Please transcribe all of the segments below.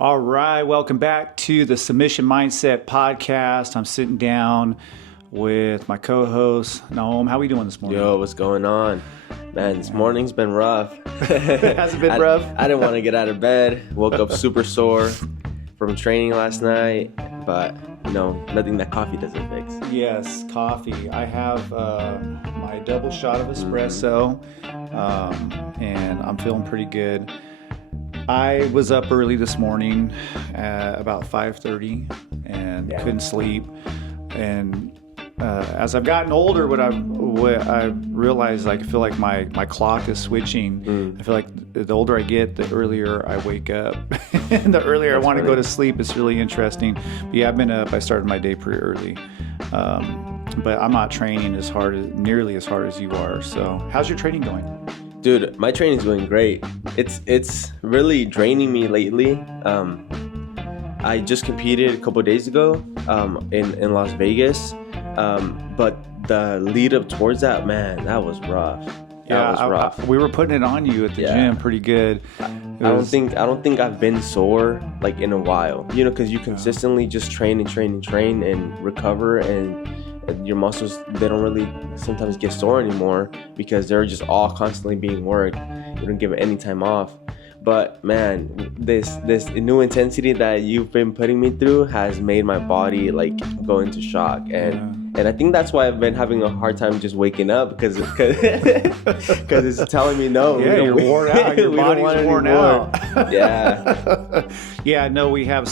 All right, welcome back to the Submission Mindset Podcast. I'm sitting down with my co-host, Nahum. How we doing this morning? Yo, what's going on? Man, this morning's been rough. Has it been rough? I didn't want to get out of bed. Woke up super sore from training last night, but nothing that coffee doesn't fix. Yes, coffee. I have my double shot of espresso, and I'm feeling pretty good. I was up early this morning at about 5:30 and couldn't sleep. And as I've gotten older, what I realized, like, I feel like my clock is switching. I feel like the older I get, the earlier I wake up, and the earlier I want to go to sleep. It's really interesting. But yeah, I've been up. I started my day pretty early, but I'm not training nearly as hard as you are. So, how's your training going? Dude, my training's going great. It's really draining me lately. I just competed a couple days ago in Las Vegas, but the lead up towards that, man, that was rough. That was rough. We were putting it on you at the gym pretty good. I don't think I've been sore like in a while. Because you consistently just train and recover, and your muscles, they don't really sometimes get sore anymore because they're just all constantly being worked. You don't give it any time off. But man, this new intensity that you've been putting me through has made my body like go into shock, and I think that's why I've been having a hard time just waking up because it's telling me no. Yeah, you're worn out. Your body's worn out. Yeah. No, we have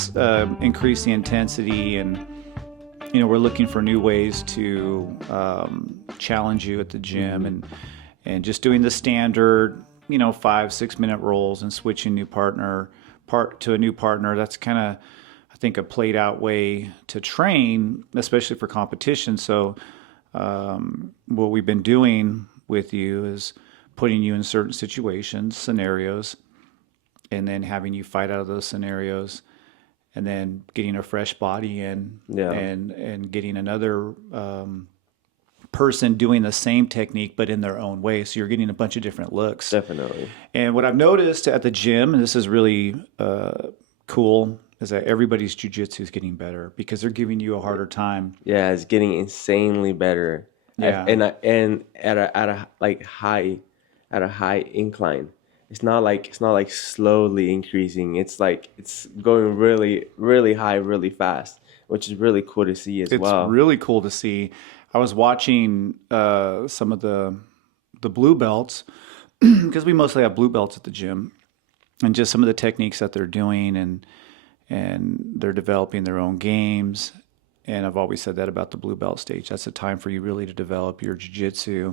increased the intensity, and we're looking for new ways to challenge you at the gym, and just doing the standard 5-6 minute rolls and switching to a new partner. That's kind of, I think, a played out way to train, especially for competition. So what we've been doing with you is putting you in certain situations, scenarios, and then having you fight out of those scenarios, and then getting a fresh body in, and getting another person doing the same technique but in their own way. So you're getting a bunch of different looks. Definitely. And what I've noticed at the gym, and this is really cool, is that everybody's jiu-jitsu is getting better because they're giving you a harder time. Yeah, it's getting insanely better. Yeah. And at a high incline. It's not like slowly increasing. It's like it's going really, really high, really fast, which is really cool to see as well. It's really cool to see. I was watching some of the blue belts because we mostly have blue belts at the gym, and just some of the techniques that they're doing, and they're developing their own games. And I've always said that about the blue belt stage. That's a time for you really to develop your jiu-jitsu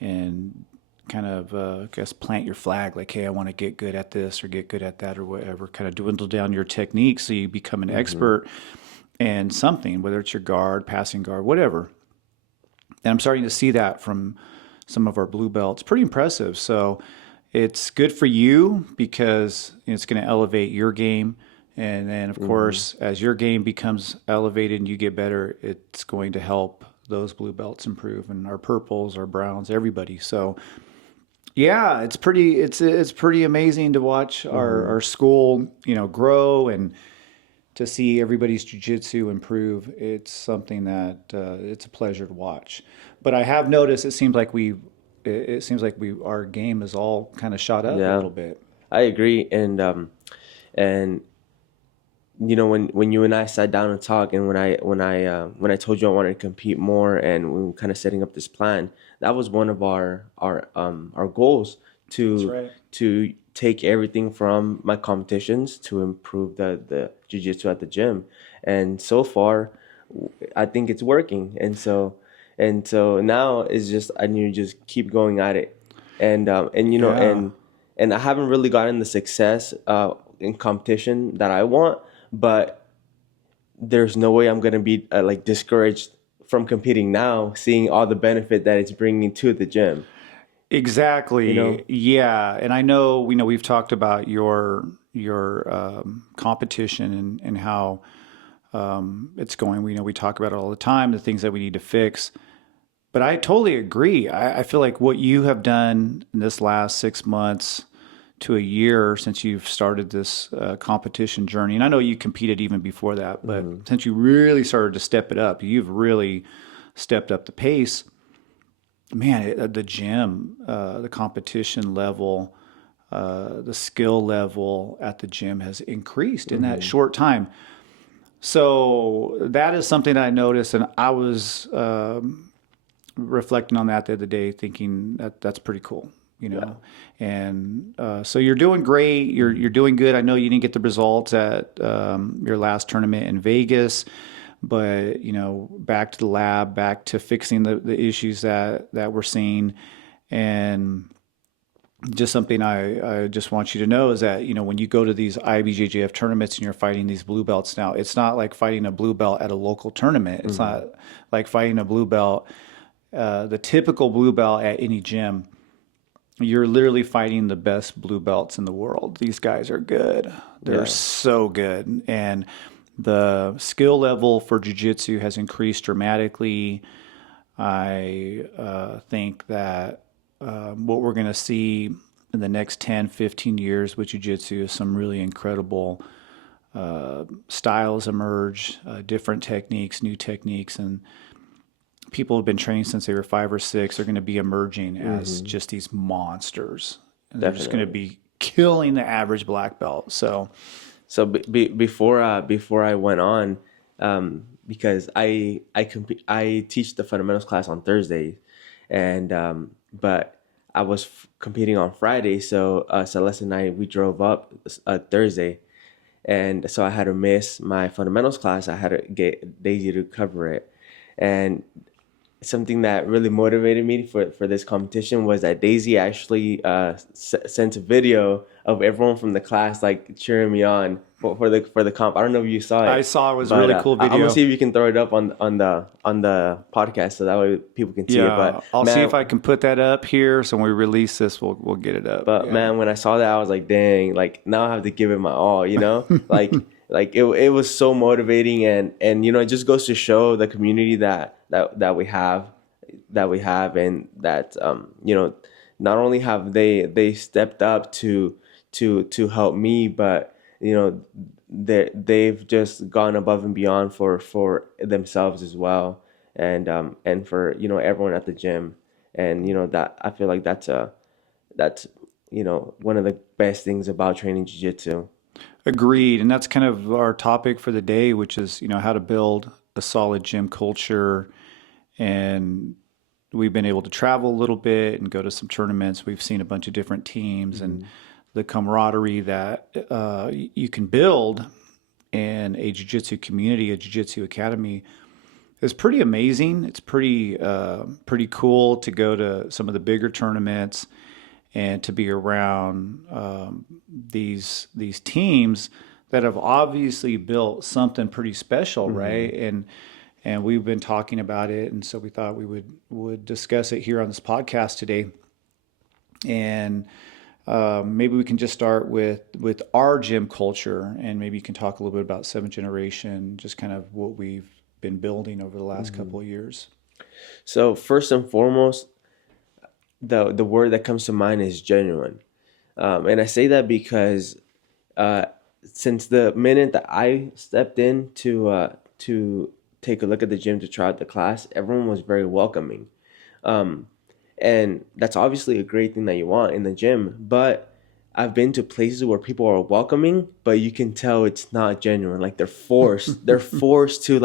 and kind of, plant your flag, like, hey, I want to get good at this or get good at that or whatever, kind of dwindle down your technique so you become an expert in something, whether it's your guard, passing guard, whatever. And I'm starting to see that from some of our blue belts. Pretty impressive. So it's good for you because it's going to elevate your game. And then, of course, as your game becomes elevated and you get better, it's going to help those blue belts improve, and our purples, our browns, everybody. So yeah, it's pretty amazing to watch our school, grow, and to see everybody's jiu-jitsu improve. It's something that it's a pleasure to watch. But I have noticed it seems like our game is all kind of shot up a little bit. I agree, and when you and I sat down and talked, and when I told you I wanted to compete more, and we were kind of setting up this plan, that was one of our goals to take everything from my competitions to improve the jiu-jitsu at the gym. And so far, I think it's working. And so now it's just, I need to just keep going at it. And I haven't really gotten the success in competition that I want, but there's no way I'm going to be discouraged from competing now, seeing all the benefit that it's bringing to the gym. Exactly. Yeah. And I know, we've talked about your competition and how it's going. We talk about it all the time, the things that we need to fix. But I totally agree. I feel like what you have done in this last 6 months to a year since you've started this competition journey. And I know you competed even before that, but since you really started to step it up, you've really stepped up the pace. Man, the gym, the competition level, the skill level at the gym has increased in that short time. So that is something that I noticed, and I was reflecting on that the other day, thinking that that's pretty cool, you know. And so you're doing great. You're doing good. I know you didn't get the results at your last tournament in Vegas, but you know, back to the lab, back to fixing the issues that we're seeing, and just something I just want you to know is that, you know, when you go to these IBJJF tournaments and you're fighting these blue belts now, it's not like fighting a blue belt at a local tournament. It's not like fighting a blue belt, the typical blue belt at any gym. You're literally fighting the best blue belts in the world. These guys are good. They're so good. And the skill level for jiu-jitsu has increased dramatically. I think that what we're going to see in the next 10, 15 years with jiu-jitsu is some really incredible styles emerge, different techniques, new techniques, and people have been trained since they were 5 or 6 are going to be emerging as just these monsters. And they're just going to be killing the average black belt. So before I went on, because I teach the fundamentals class on Thursday, and but I was competing on Friday, so Celeste and I, we drove up Thursday, and so I had to miss my fundamentals class. I had to get Daisy to cover it, and something that really motivated me for this competition was that Daisy actually sent a video of everyone from the class like cheering me on for the comp. I don't know if you saw it. I saw it. Was a really cool video. I'm gonna see if you can throw it up on the podcast so that way people can see it. But I'll see if I can put that up here. So when we release this, we'll get it up. But man, when I saw that, I was like, dang, like now I have to give it my all, you know? Like it was so motivating, and you know, it just goes to show the community that we have, and that you know, not only have they stepped up to help me, but you know, they've just gone above and beyond for themselves as well, and for, you know, everyone at the gym. And you know, that I feel like that's you know, one of the best things about training jiu-jitsu. Agreed. And that's kind of our topic for the day, which is, you know, how to build a solid gym culture. And we've been able to travel a little bit and go to some tournaments. We've seen a bunch of different teams, and the camaraderie that you can build in a jiu-jitsu community, a jiu-jitsu academy, is pretty amazing. It's pretty cool to go to some of the bigger tournaments and to be around these teams that have obviously built something pretty special, right? And we've been talking about it, and so we thought we would discuss it here on this podcast today. And maybe we can just start with our gym culture, and maybe you can talk a little bit about Seventh Generation, just kind of what we've been building over the last couple of years. So first and foremost, the word that comes to mind is genuine, and I say that because since the minute that I stepped in to take a look at the gym to try out the class, everyone was very welcoming, and that's obviously a great thing that you want in the gym. But I've been to places where people are welcoming, but you can tell it's not genuine. Like they're forced. They're forced to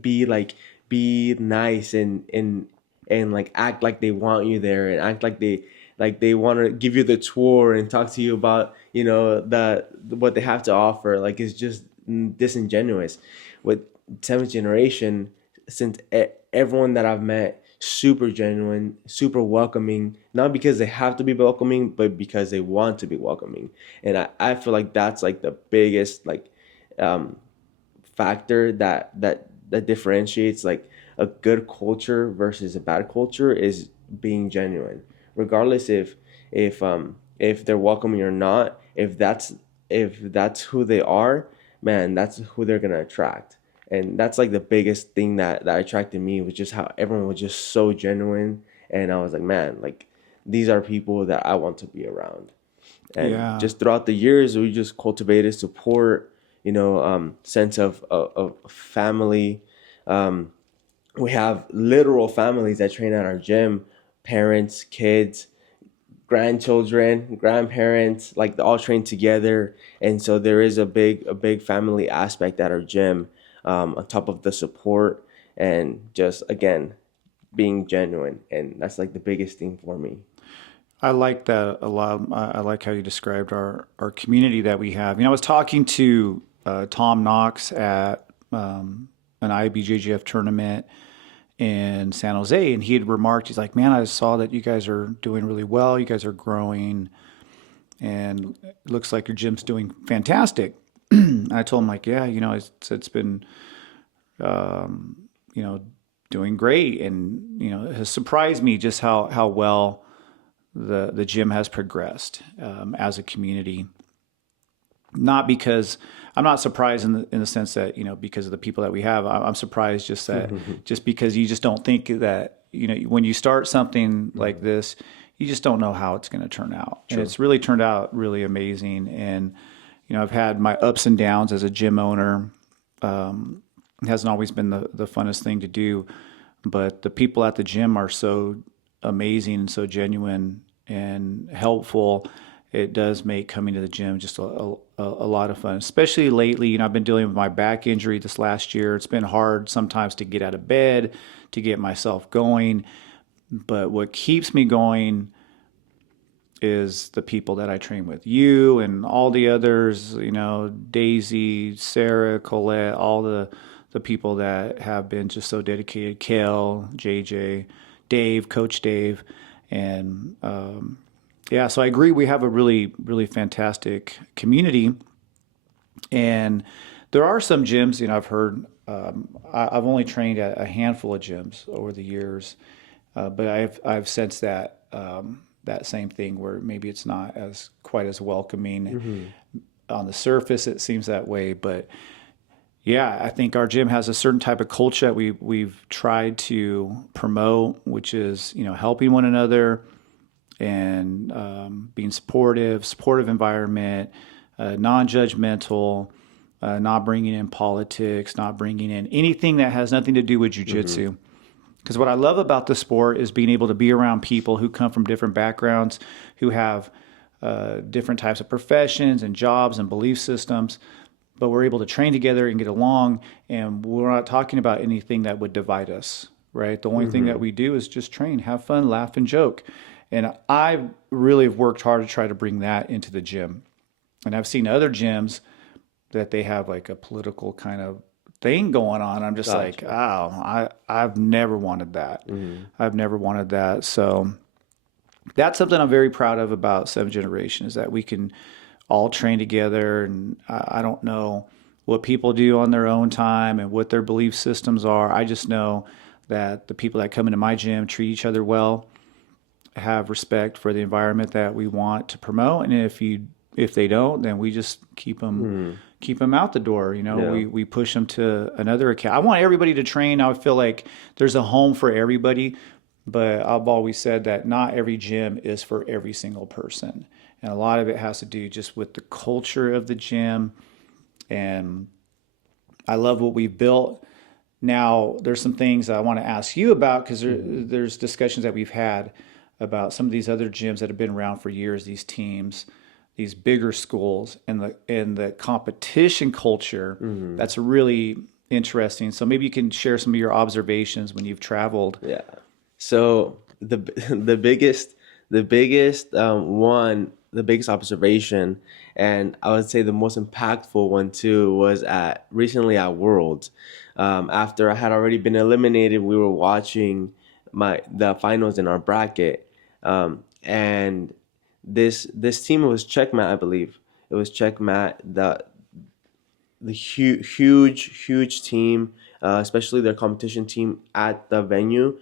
be nice and like act like they want you there, and act like they want to give you the tour and talk to you about, you know, what they have to offer. Like it's just disingenuous. With Seventh Generation, since everyone that I've met, super genuine, super welcoming, not because they have to be welcoming, but because they want to be welcoming. And I feel like that's like the biggest factor that differentiates like a good culture versus a bad culture, is being genuine, regardless if they're welcoming or not. If that's who they are, man, that's who they're gonna attract. And that's like the biggest thing that attracted me, was just how everyone was just so genuine. And I was like, man, like these are people that I want to be around. And Yeah. just throughout the years, we just cultivated support, sense of family. Um, we have literal families that train at our gym, parents, kids, grandchildren, grandparents, like they all train together. And so there is a big family aspect at our gym, on top of the support and just again being genuine. And that's like the biggest thing for me. I like that a lot. I like how you described our community that we have. I was talking to Tom Knox at an IBJJF tournament in San Jose, and he had remarked, he's like, "Man, I saw that you guys are doing really well. You guys are growing, and it looks like your gym's doing fantastic." And I told him, like, "Yeah, it's been, you know, doing great, and it has surprised me just how well the gym has progressed as a community. Not because I'm not surprised in the sense that because of the people that we have. I'm surprised just because you just don't think that when you start something like this, you just don't know how it's going to turn out, and it's really turned out really amazing. And I've had my ups and downs as a gym owner. It hasn't always been the funnest thing to do, but the people at the gym are so amazing and so genuine and helpful. It does make coming to the gym just a lot of fun, especially lately. I've been dealing with my back injury this last year. It's been hard sometimes to get out of bed, to get myself going. But what keeps me going is the people that I train with. You and all the others, Daisy, Sarah, Colette, all the people that have been just so dedicated. Kale, JJ, Dave, Coach Dave. And yeah, so I agree. We have a really, really fantastic community. And there are some gyms, I've heard, I've only trained at a handful of gyms over the years, but I've sensed that same thing where maybe it's not as quite as welcoming. On the surface, it seems that way, but yeah, I think our gym has a certain type of culture that we've tried to promote, which is helping one another and being supportive environment, non-judgmental, not bringing in politics, not bringing in anything that has nothing to do with jujitsu. Because what I love about the sport is being able to be around people who come from different backgrounds, who have different types of professions and jobs and belief systems, but we're able to train together and get along, and we're not talking about anything that would divide us, right? The only thing that we do is just train, have fun, laugh, and joke. And I really have worked hard to try to bring that into the gym. And I've seen other gyms that they have like a political kind of thing going on. I'm just like, Gotcha. oh, I've never wanted that. I've never wanted that. So that's something I'm very proud of about Seventh Generation is that we can all train together. And I don't know what people do on their own time and what their belief systems are. I just know that the people that come into my gym treat each other well, have respect for the environment that we want to promote, and if they don't, then we just keep them out the door. Yeah. We push them to another account. I want everybody to train. I feel like there's a home for everybody, but I've always said that not every gym is for every single person, and a lot of it has to do just with the culture of the gym. And I love what we've built. Now, there's some things I want to ask you about because there's discussions that we've had about some of these other gyms that have been around for years, these teams, these bigger schools, and the competition culture. That's really interesting. So maybe you can share some of your observations when you've traveled. Yeah. So the biggest observation, and I would say the most impactful one too, was at recently at Worlds. After I had already been eliminated, we were watching the finals in our bracket, and this team, it was Checkmat, I believe. It was Checkmat, the huge team, especially their competition team at the venue.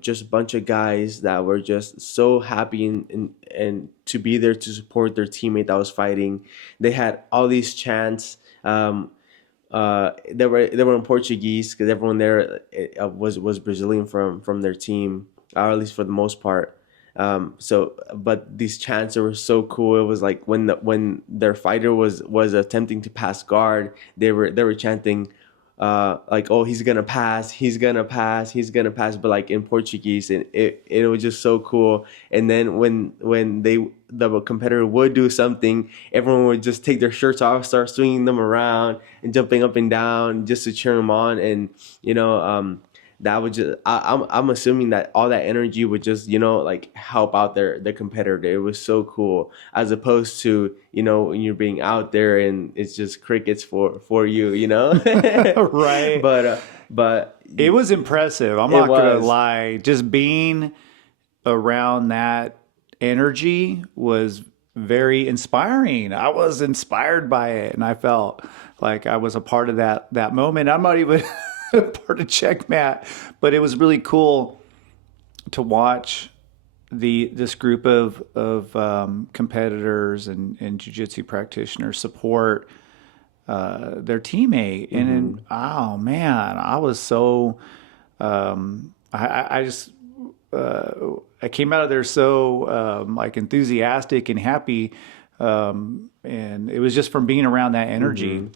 Just a bunch of guys that were just so happy and to be there to support their teammate that was fighting. They had all these chants. They were in Portuguese because everyone there was Brazilian from their team, or at least for the most part. But these chants were so cool. It was like when their fighter was attempting to pass guard, they were chanting, like, oh, he's gonna pass, he's gonna pass, he's gonna pass, but like in Portuguese, and it was just so cool. And then when the competitor would do something, everyone would just take their shirts off, start swinging them around and jumping up and down just to cheer them on. And you know, that would just I'm assuming that all that energy would just, like, help out their competitor. It was so cool, as opposed to, when you're being out there and it's just crickets for you, Right. But It was impressive. I'm it not gonna was. lie. Just being around that energy was very inspiring. I was inspired by it, and I felt like I was a part of that moment. I'm not even a part of Checkmat, but it was really cool to watch this group of competitors and jiu-jitsu practitioners support their teammate. And then, oh man, I was so I just I came out of there so like enthusiastic and happy, and it was just from being around that energy.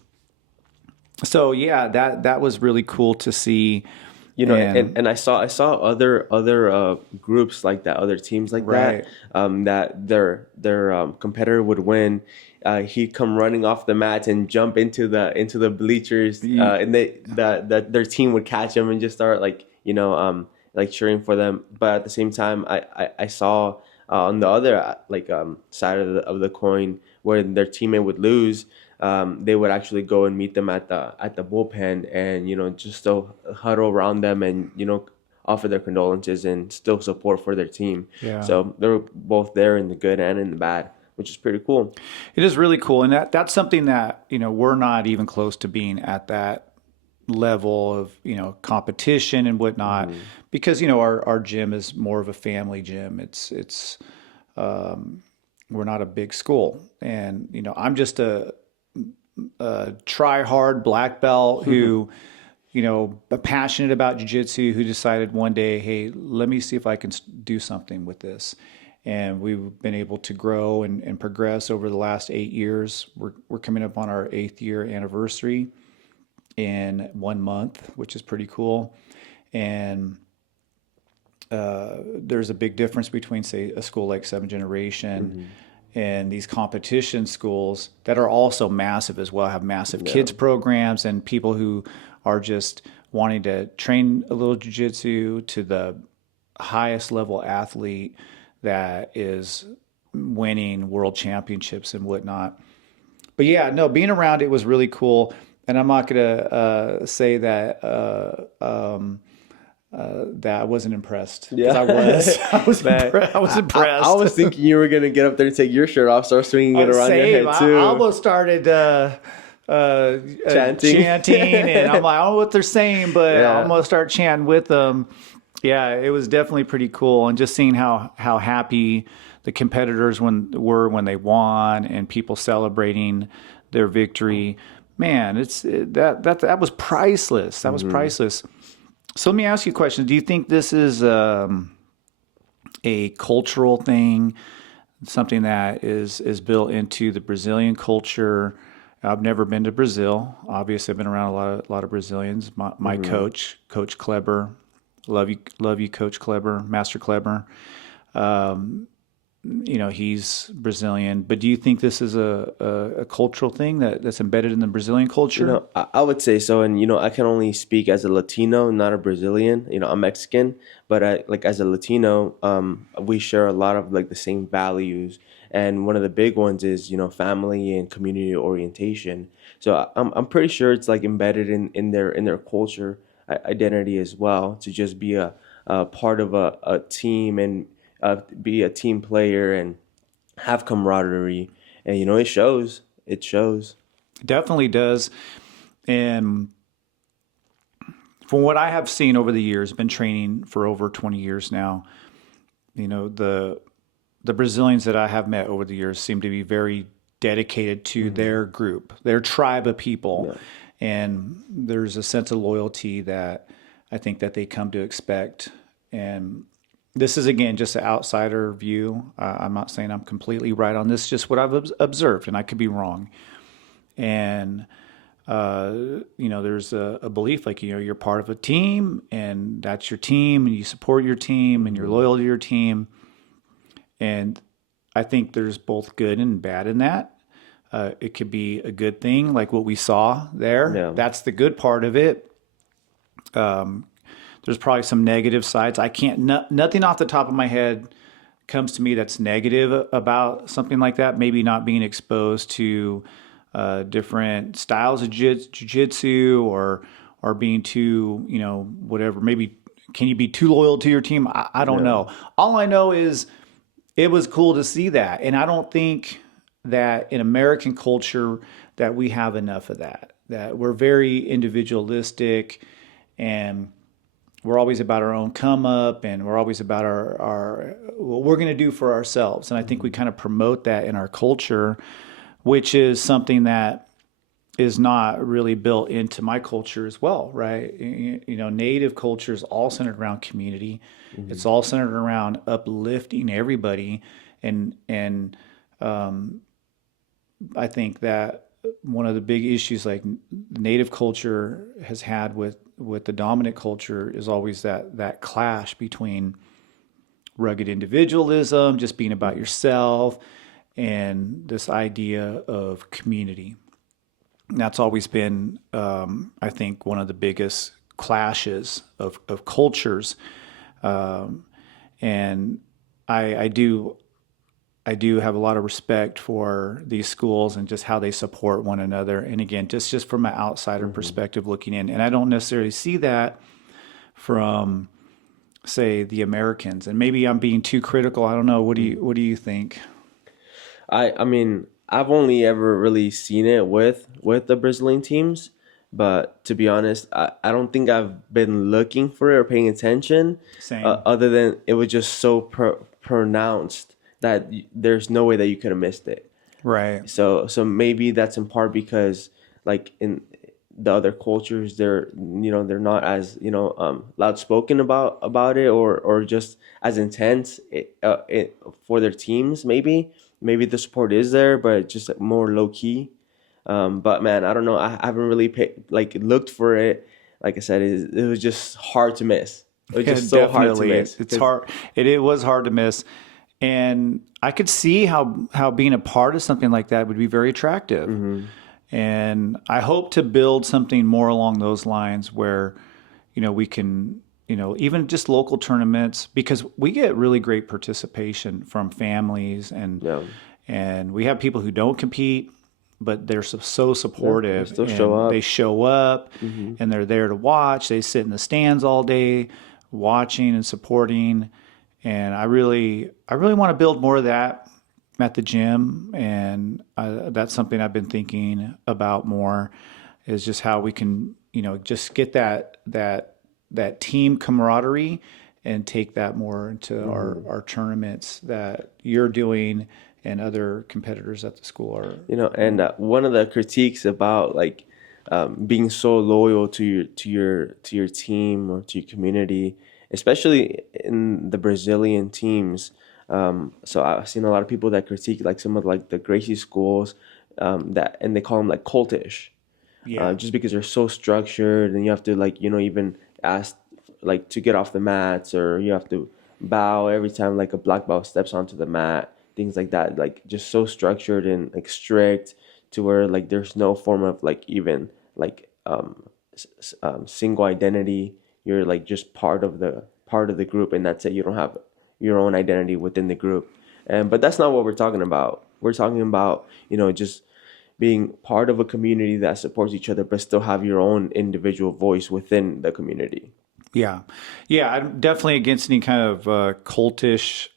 So yeah, that was really cool to see. And And I saw other groups like that, other teams like that, right, that their competitor would win. He'd come running off the mats and jump into the bleachers, and their team would catch him and just start, like, like cheering for them. But at the same time, I saw, on the other, side of the coin, where their teammate would lose, they would actually go and meet them at the bullpen, and just still huddle around them, and offer their condolences and still support for their team. yeah. So they were both there in the good and in the bad, which is pretty cool. It is really cool, and that's something that we're not even close to being at that level of competition and whatnot, because our gym is more of a family gym. It's we're not a big school, and I'm just a try hard black belt who passionate about jiu-jitsu, who decided one day, hey, let me see if I can do something with this. And we've been able to grow and progress over the last 8 years. We're coming up on our 8th-year anniversary in 1 month, which is pretty cool. And there's a big difference between, say, a school like Seven Generation and these competition schools that are also massive as well, have massive Yeah. kids programs and people who are just wanting to train a little jiu-jitsu to the highest level athlete that is winning world championships and whatnot. But yeah, no, being around it was really cool. And I'm not gonna say that I wasn't impressed, because I Yeah. was. I was Man, impressed. I was I impressed. was thinking you were gonna get up there and take your shirt off, start swinging it around your Same. head I too, almost started chanting. chanting, and I'm like, I don't know what they're saying, but I Yeah. almost start chanting with them. Yeah, it was definitely pretty cool, and just seeing how happy the competitors were when they won, and people celebrating their victory. Man, that was priceless. That was priceless. So let me ask you a question. Do you think this is a cultural thing, something that is built into the Brazilian culture? I've never been to Brazil. Obviously, I've been around a lot of Brazilians. My coach, Coach Kleber, love you, Coach Kleber, Master Kleber. He's Brazilian. But do you think this is a cultural thing that's embedded in the Brazilian culture? I would say so, and I can only speak as a Latino, not a Brazilian. I'm Mexican, but like, as a Latino, we share a lot of, like, the same values, and one of the big ones is, family and community orientation. So I'm pretty sure it's, like, embedded in their culture identity as well, to just be a part of a team, and be a team player, and have camaraderie, and it shows. It shows. Definitely does. And from what I have seen over the years, been training for over 20 years now, the Brazilians that I have met over the years seem to be very dedicated to their group, their tribe of people. Yeah. And there's a sense of loyalty that I think that they come to expect. And this is again just an outsider view. I'm not saying I'm completely right on this, just what I've observed, and I could be wrong. And there's a belief like you're part of a team, and that's your team, and you support your team, and you're loyal to your team. And I think there's both good and bad in that. It could be a good thing, like what we saw there. Yeah. That's the good part of it. There's probably some negative sides. I can't, nothing off the top of my head comes to me that's negative about something like that. Maybe not being exposed to different styles of jiu-jitsu or being too, whatever. Maybe can you be too loyal to your team? I don't know. All I know is it was cool to see that. And I don't think that in American culture that we have enough of that, that we're very individualistic and we're always about our own come up and we're always about our what we're going to do for ourselves. And I think we kind of promote that in our culture, which is something that is not really built into my culture as well, right? Native culture is all centered around community. Mm-hmm. It's all centered around uplifting everybody. And I think that one of the big issues like Native culture has had with the dominant culture is always that clash between rugged individualism, just being about yourself, and this idea of community. And that's always been, I think, one of the biggest clashes of cultures. And I do have a lot of respect for these schools and just how they support one another. And again, just from an outsider perspective looking in. And I don't necessarily see that from, say, the Americans. And maybe I'm being too critical. I don't know. What do you think? I mean, I've only ever really seen it with the Brazilian teams. But to be honest, I don't think I've been looking for it or paying attention. Same. Other than it was just so pronounced that there's no way that you could have missed it. Right. So maybe that's in part because like in the other cultures, they're not as loud spoken about it or just as intense for their teams. Maybe the support is there, but just more low key. But man, I don't know. I haven't really looked for it. Like I said, it was just hard to miss. It was just so hard to miss. It's hard. It was hard to miss. And I could see how being a part of something like that would be very attractive. Mm-hmm. And I hope to build something more along those lines where, we can, even just local tournaments, because we get really great participation from families and we have people who don't compete, but they're so supportive. They still show up. They show up and they're there to watch. They sit in the stands all day watching and supporting. And I really want to build more of that at the gym, and that's something I've been thinking about more. Is just how we can, just get that team camaraderie and take that more into our tournaments that you're doing and other competitors at the school are. And one of the critiques about being so loyal to your team or to your community, especially in the Brazilian teams. So I've seen a lot of people that critique some of the Gracie schools and they call them cultish. Yeah. Just because they're so structured and you have to even ask to get off the mats, or you have to bow every time a black belt steps onto the mat, things like that, just so structured and strict to where there's no form of even single identity. You're just part of the group, and that's it. You don't have your own identity within the group. But that's not what we're talking about. We're talking about just being part of a community that supports each other, but still have your own individual voice within the community. Yeah, I'm definitely against any kind of cultish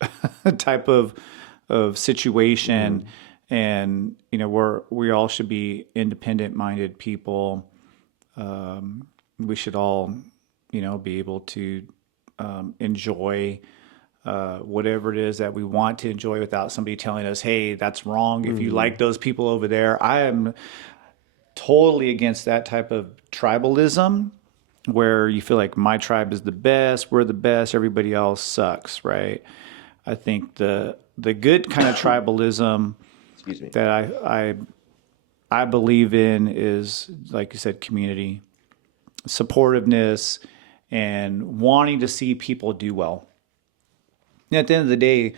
type of situation, and we all should be independent-minded people. We should all be able to enjoy whatever it is that we want to enjoy without somebody telling us, hey, that's wrong. If you like those people over there, I am totally against that type of tribalism. where you feel like my tribe is the best, we're the best, everybody else sucks, right? I think the good kind of tribalism Excuse me. that I believe in is, like you said, community, supportiveness, and wanting to see people do well. And at the end of the day,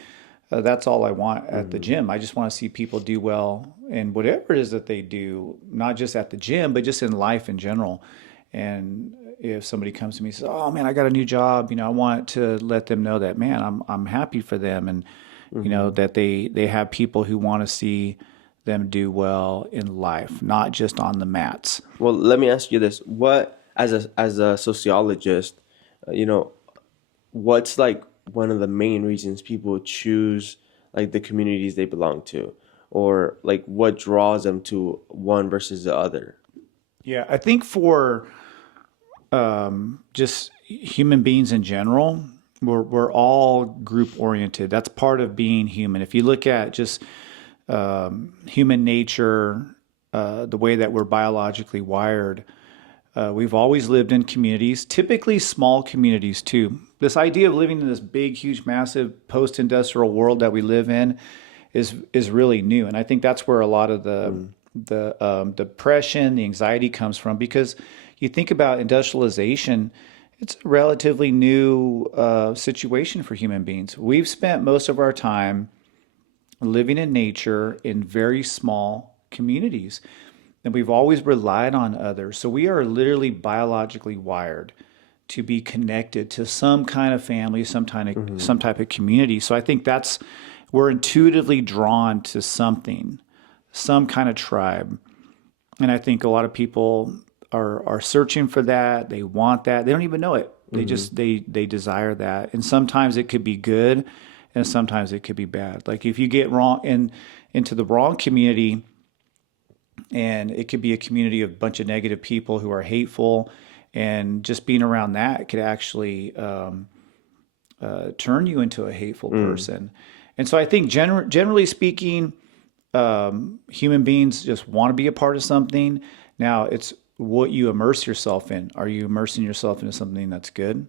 that's all I want at the gym. I just want to see people do well in whatever it is that they do, not just at the gym, but just in life in general. And if somebody comes to me and says, "Oh man, I got a new job," I want to let them know that, man, I'm happy for them, and that they have people who want to see them do well in life, not just on the mats. Well, let me ask you this: what, as a sociologist, you know, what's like one of the main reasons people choose like the communities they belong to, or like what draws them to one versus the other? Yeah, I think for just human beings in general, we're all group oriented. That's part of being human. If you look at just human nature, the way that we're biologically wired, we've always lived in communities, typically small communities too. This idea of living in this big, huge, massive post-industrial world that we live in is really new, and I think that's where a lot of the depression, the anxiety comes from, because you think about industrialization. It's a relatively new situation for human beings. We've spent most of our time living in nature in very small communities, and we've always relied on others. So we are literally biologically wired to be connected to some kind of family, some type of community. So I think that's, we're intuitively drawn to something, some kind of tribe. And I think a lot of people are searching for that. They want that. They don't even know it. They desire that. And sometimes it could be good, and sometimes it could be bad. Like if you get into the wrong community, and it could be a community of a bunch of negative people who are hateful, and just being around that could actually turn you into a hateful person. And so I think generally speaking, human beings just want to be a part of something. Now it's what you immerse yourself in. Are you immersing yourself into something that's good,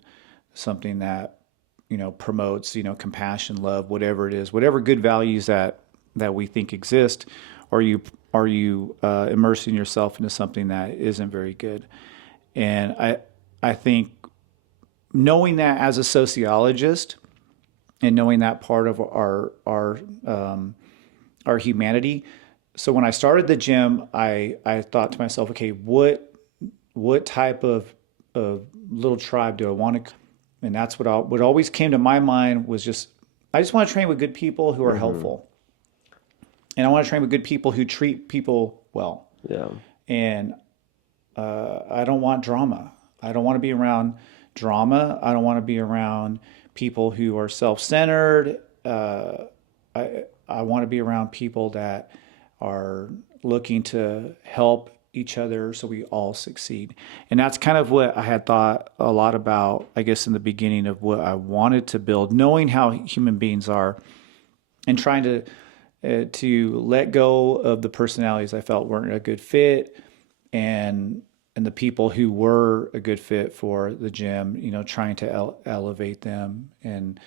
something that promotes compassion, love, whatever it is, whatever good values that we think exist? Or are you immersing yourself into something that isn't very good? And I think knowing that as a sociologist, and knowing that part of our humanity. So when I started the gym, I thought to myself, okay, what type of little tribe do I want to? And that's what always came to my mind was I just want to train with good people who are helpful, and I want to train with good people who treat people well. Yeah. And I don't want drama. I don't want to be around drama. I don't want to be around people who are self-centered. I want to be around people that are looking to help each other so we all succeed. And that's kind of what I had thought a lot about, I guess, in the beginning of what I wanted to build, knowing how human beings are, and trying to let go of the personalities I felt weren't a good fit, and the people who were a good fit for the gym, trying to elevate them. And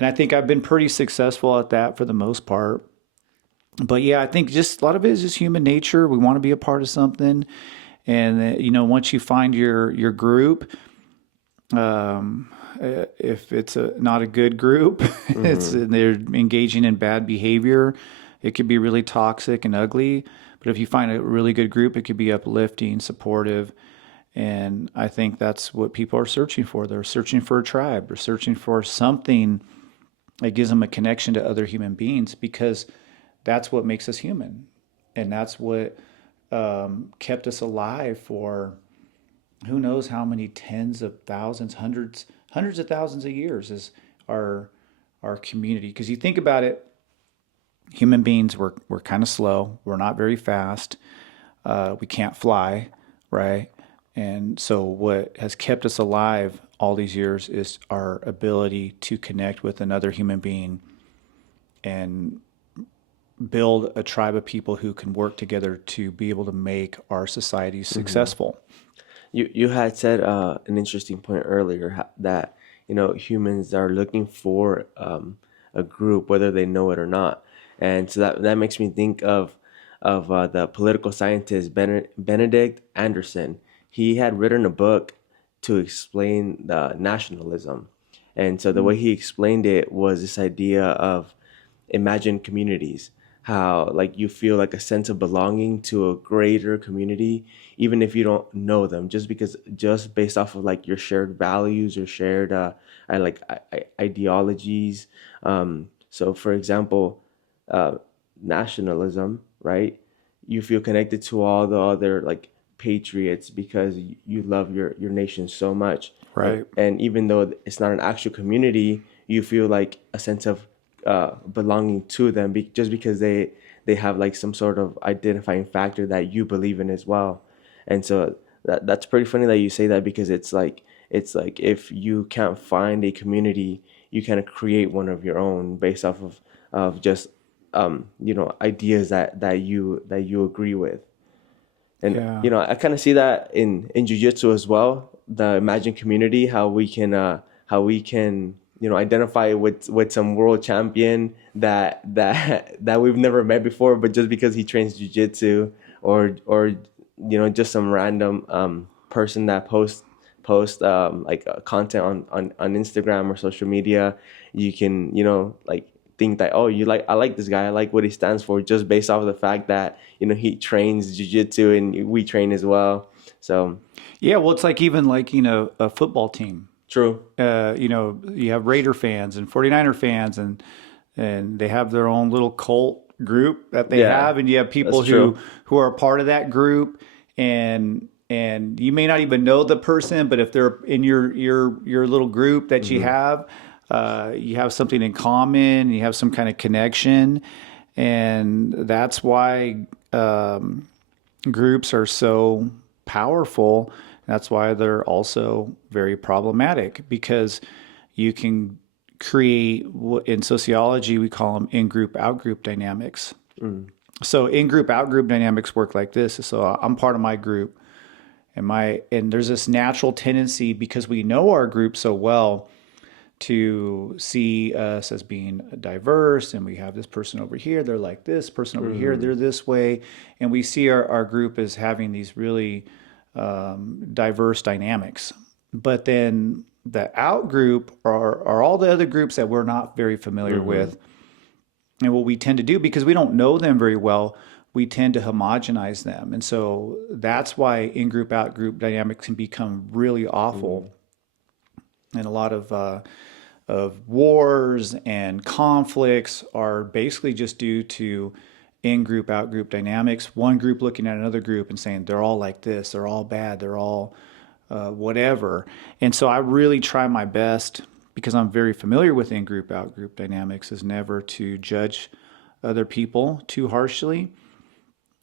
I think I've been pretty successful at that for the most part. But yeah, I think just a lot of it is just human nature. We want to be a part of something. And, once you find your group, if it's not a good group, they're engaging in bad behavior, it could be really toxic and ugly. But if you find a really good group, it could be uplifting, supportive. And I think that's what people are searching for. They're searching for a tribe. They're searching for something that gives them a connection to other human beings, because that's what makes us human. And that's what kept us alive for who knows how many tens of thousands, hundreds of thousands of years, is our community. Because you think about it, human beings, we're kind of slow. We're not very fast. We can't fly, right? And so what has kept us alive all these years is our ability to connect with another human being and build a tribe of people who can work together to be able to make our society successful. You had said an interesting point earlier that humans are looking for a group whether they know it or not, and so that makes me think of the political scientist Benedict Anderson. He had written a book to explain the nationalism, and so the way he explained it was this idea of imagined communities, how like you feel like a sense of belonging to a greater community even if you don't know them, just based off of like your shared values or shared ideologies. So for example, uh, nationalism, right? You feel connected to all the other like patriots because you love your nation so much. Right. And even though it's not an actual community, you feel like a sense of belonging to them just because they have like some sort of identifying factor that you believe in as well. And so that's pretty funny that you say that, because it's like if you can't find a community, you kind of create one of your own based off of just ideas that you agree with. And Yeah. I kind of see that in jiu-jitsu as well, the imagined community, how we can identify with some world champion that we've never met before, but just because he trains jiu-jitsu, or just some random person that post like content on Instagram or social media. You can like think that, oh, I like this guy, I like what he stands for, just based off of the fact that he trains jiu-jitsu and we train as well. So Yeah. Well, it's like even like, a football team. true. You have Raider fans and 49er fans, and they have their own little cult group that they Yeah, have, and you have that's people true. who are a part of that group, and you may not even know the person, but if they're in your little group that you have something in common, you have some kind of connection, and that's why groups are so powerful. That's why they're also very problematic, because you can create what in sociology we call them in-group out-group dynamics. So in-group out-group dynamics work like this. So I'm part of my group, and there's this natural tendency, because we know our group so well, to see us as being diverse, and we have this person over here, they're like this person over here, they're this way, and we see our group as having these really diverse dynamics. But then the out group are all the other groups that we're not very familiar with, and what we tend to do, because we don't know them very well, we tend to homogenize them, and so that's why in group out group dynamics can become really awful, and a lot of wars and conflicts are basically just due to in group out group dynamics. One group looking at another group and saying they're all like this, they're all bad, they're all whatever. And so I really try my best, because I'm very familiar with in group out group dynamics, is never to judge other people too harshly,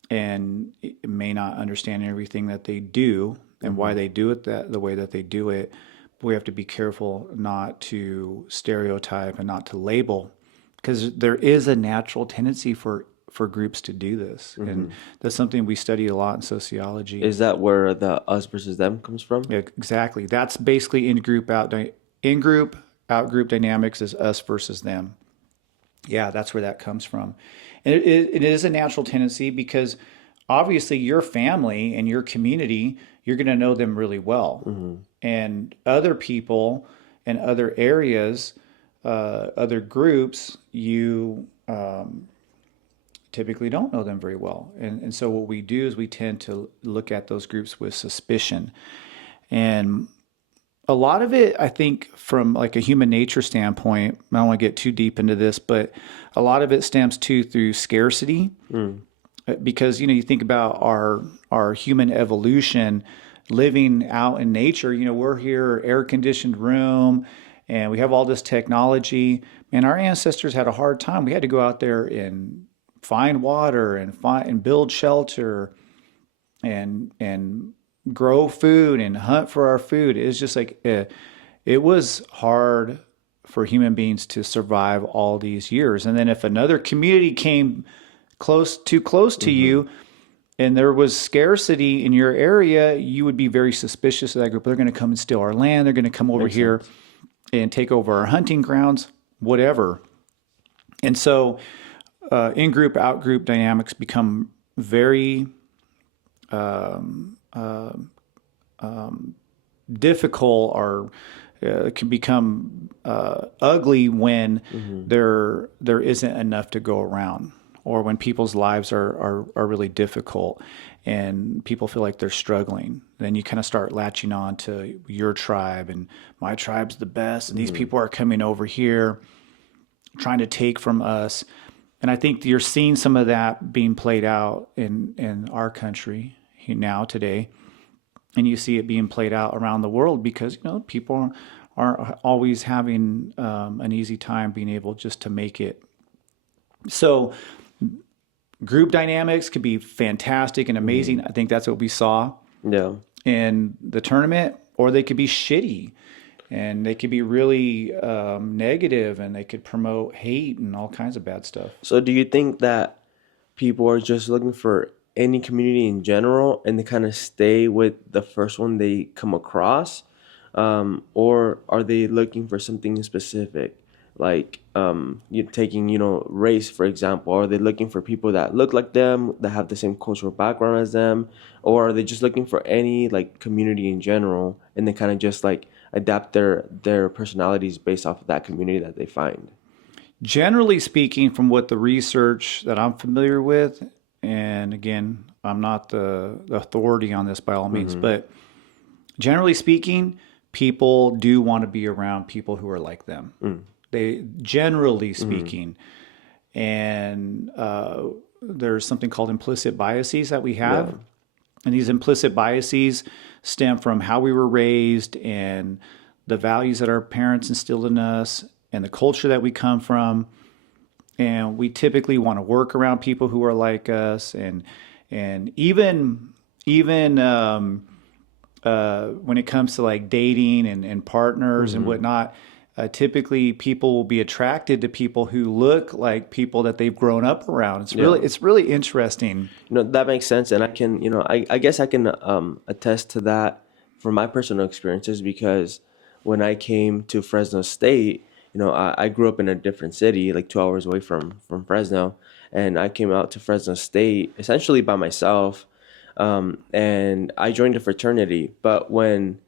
and may not understand everything that they do and why they do it the way that they do it. We have to be careful not to stereotype and not to label, because there is a natural tendency for groups to do this, and that's something we study a lot in sociology. Is that where the us versus them comes from? Yeah, exactly. That's basically in group out group dynamics is us versus them. Yeah, that's where that comes from. And it is a natural tendency, because obviously your family and your community, you're going to know them really well. And other people and other areas, other groups, you typically don't know them very well. And so what we do is we tend to look at those groups with suspicion. And a lot of it, I think, from like a human nature standpoint, I don't want to get too deep into this, but a lot of it stems too through scarcity. Because you think about our human evolution, living out in nature. We're here, air conditioned room, and we have all this technology. And our ancestors had a hard time. We had to go out there and find water and build shelter and grow food and hunt for our food. It's just like it was hard for human beings to survive all these years. And then if another community came close to you, and there was scarcity in your area, you would be very suspicious of that group. They're going to come and steal our land. They're going to come over Makes here sense. and take over our hunting grounds, whatever. And so in group, out group dynamics become very difficult, or can become ugly when there isn't enough to go around, or when people's lives are really difficult and people feel like they're struggling. Then you kind of start latching on to your tribe, and my tribe's the best, and these people are coming over here trying to take from us. And I think you're seeing some of that being played out in our country now today. And you see it being played out around the world because, people aren't always having an easy time being able just to make it. So group dynamics could be fantastic and amazing. I think that's what we saw Yeah. in the tournament, or they could be shitty. And they could be really negative, and they could promote hate and all kinds of bad stuff. So do you think that people are just looking for any community in general and they kind of stay with the first one they come across? Or are they looking for something specific? Like you taking, race, for example. Are they looking for people that look like them, that have the same cultural background as them? Or are they just looking for any like community in general and they kind of just like adapt their personalities based off of that community that they find? Generally speaking, from what the research that I'm familiar with, and again, I'm not the authority on this by all means, but generally speaking, people do want to be around people who are like them. They, generally speaking, and there's something called implicit biases that we have. Yeah. And these implicit biases stem from how we were raised and the values that our parents instilled in us and the culture that we come from. And we typically want to work around people who are like us. And even when it comes to like dating and partners and whatnot, typically people will be attracted to people who look like people that they've grown up around. It's really interesting. That makes sense, and I can, I guess I can attest to that from my personal experiences because when I came to Fresno State, I grew up in a different city, like 2 hours away from Fresno, and I came out to Fresno State essentially by myself, and I joined a fraternity. But when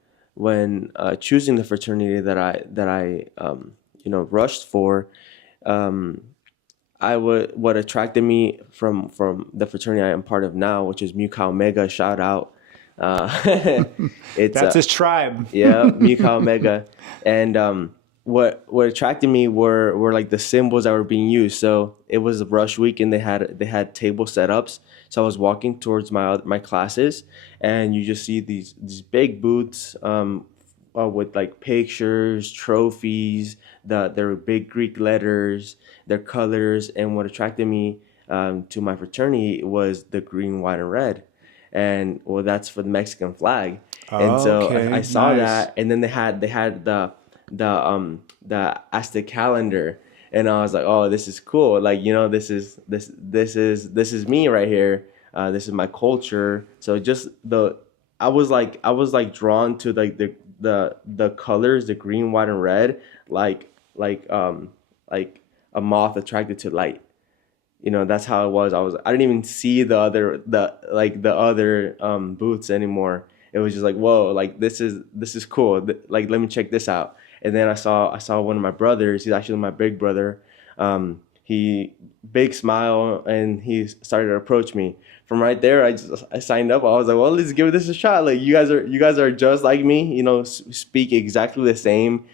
choosing the fraternity that I rushed for, what attracted me from the fraternity I am part of now, which is Mu Chi Omega. Shout out. It's That's his tribe. Yeah, Mu Chi Omega. And what attracted me were like the symbols that were being used. So it was a rush week and they had table setups. So I was walking towards my classes and you just see these big booths with like pictures, trophies, their big Greek letters, their colors. And what attracted me to my fraternity was the green, white, and red. And well, that's for the Mexican flag. And so Okay, I saw nice. that, and then they had the Aztec calendar, and I was like, oh, this is cool. Like, this is me right here. This is my culture. So just I was like drawn to like the colors, the green, white, and red, like a moth attracted to light. That's how it was. I didn't even see the other booths anymore. It was just like, whoa, like this is cool. Like, let me check this out. And then I saw one of my brothers. He's actually my big brother. He big smile and he started to approach me. From right there, I signed up. I was like, well, let's give this a shot. Like, you guys are just like me. Speak exactly the same.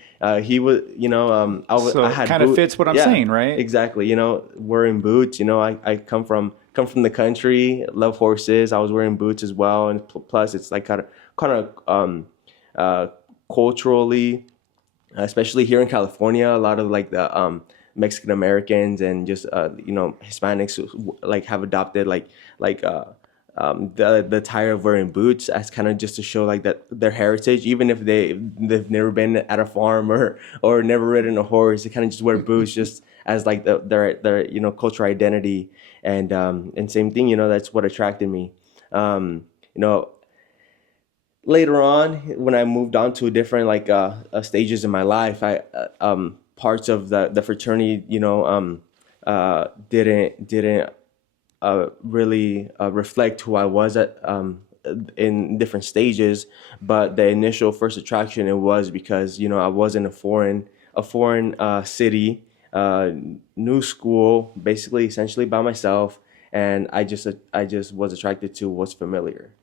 He was, So I it had kind of boot- fits what I'm yeah, saying, right? Exactly. Wearing boots. I come from the country. Love horses. I was wearing boots as well, and plus it's like kind of culturally, especially here in California, a lot of like the Mexican Americans and just Hispanics like have adopted the attire of wearing boots as kind of just to show like that their heritage, even if they've never been at a farm or never ridden a horse. They kind of just wear boots just as like their cultural identity, and same thing. That's what attracted me. You know, later on when I moved on to different stages in my life, I parts of the fraternity, didn't really reflect who I was at in different stages. But the initial first attraction, it was because I was in a foreign city, uh, new school, basically essentially by myself, and I just was attracted to what's familiar.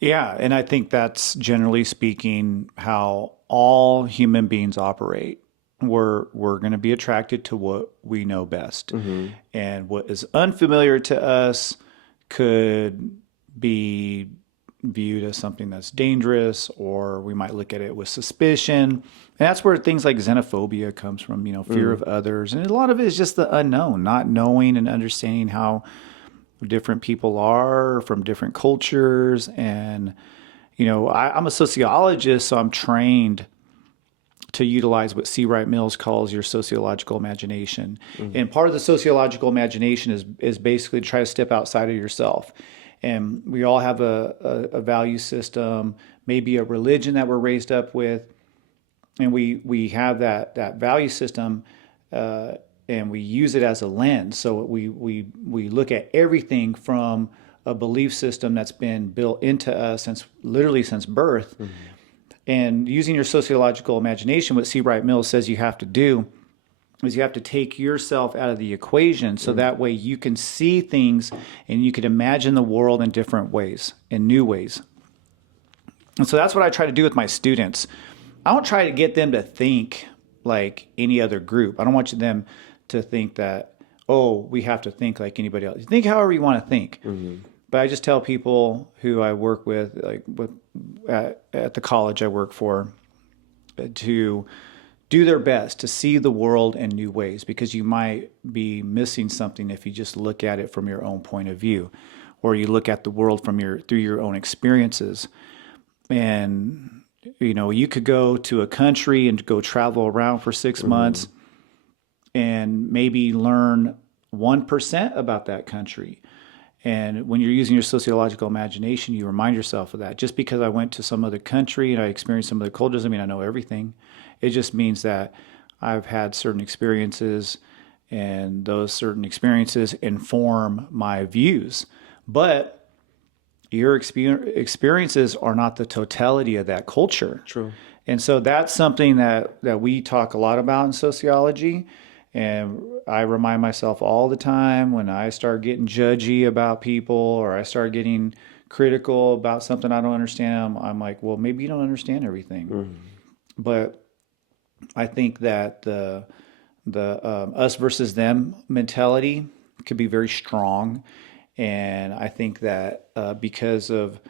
Yeah, and I think that's generally speaking how all human beings operate. We're going to be attracted to what we know best. Mm-hmm. And what is unfamiliar to us could be viewed as something that's dangerous, or we might look at it with suspicion. And that's where things like xenophobia comes from, fear of others. And a lot of it is just the unknown, not knowing and understanding how different people are from different cultures. And, I'm a sociologist, so I'm trained to utilize what C. Wright Mills calls your sociological imagination. And part of the sociological imagination is basically to try to step outside of yourself. And we all have a value system, maybe a religion that we're raised up with, and we have that value system, and we use it as a lens. So we look at everything from a belief system that's been built into us since birth. And using your sociological imagination, what C. Wright Mills says you have to do is you have to take yourself out of the equation, so that way you can see things and you can imagine the world in different ways, in new ways. And so that's what I try to do with my students. I don't try to get them to think like any other group. I don't want them to think that, oh, we have to think like anybody else. Think however you want to think. But I just tell people who I work with, at the college I work for, to do their best to see the world in new ways, because you might be missing something if you just look at it from your own point of view, or you look at the world through your own experiences. And you could go to a country and go travel around for 6 months and maybe learn 1% about that country. And when you're using your sociological imagination, you remind yourself of that. Just because I went to some other country and I experienced some other culture doesn't mean I know everything. It just means that I've had certain experiences, and those certain experiences inform my views. But your experiences are not the totality of that culture. True. And so that's something that we talk a lot about in sociology. And I remind myself all the time when I start getting judgy about people, or I start getting critical about something I don't understand, I'm like, well, maybe you don't understand everything. But I think that the us versus them mentality could be very strong. And I think that because of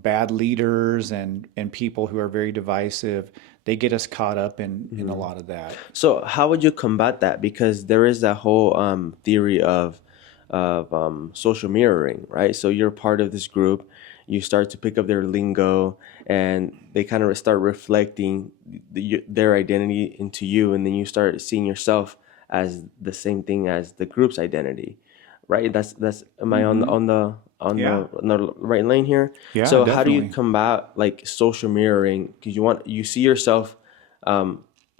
bad leaders and people who are very divisive, they get us caught up in a lot of that. So how would you combat that? Because there is that whole theory of social mirroring, right? So you're part of this group, you start to pick up their lingo, and they kind of start reflecting their identity into you, and then you start seeing yourself as the same thing as the group's identity, right? That's am I Yeah. on the right lane here? Yeah, So how do you definitely. combat like social mirroring? Because you see yourself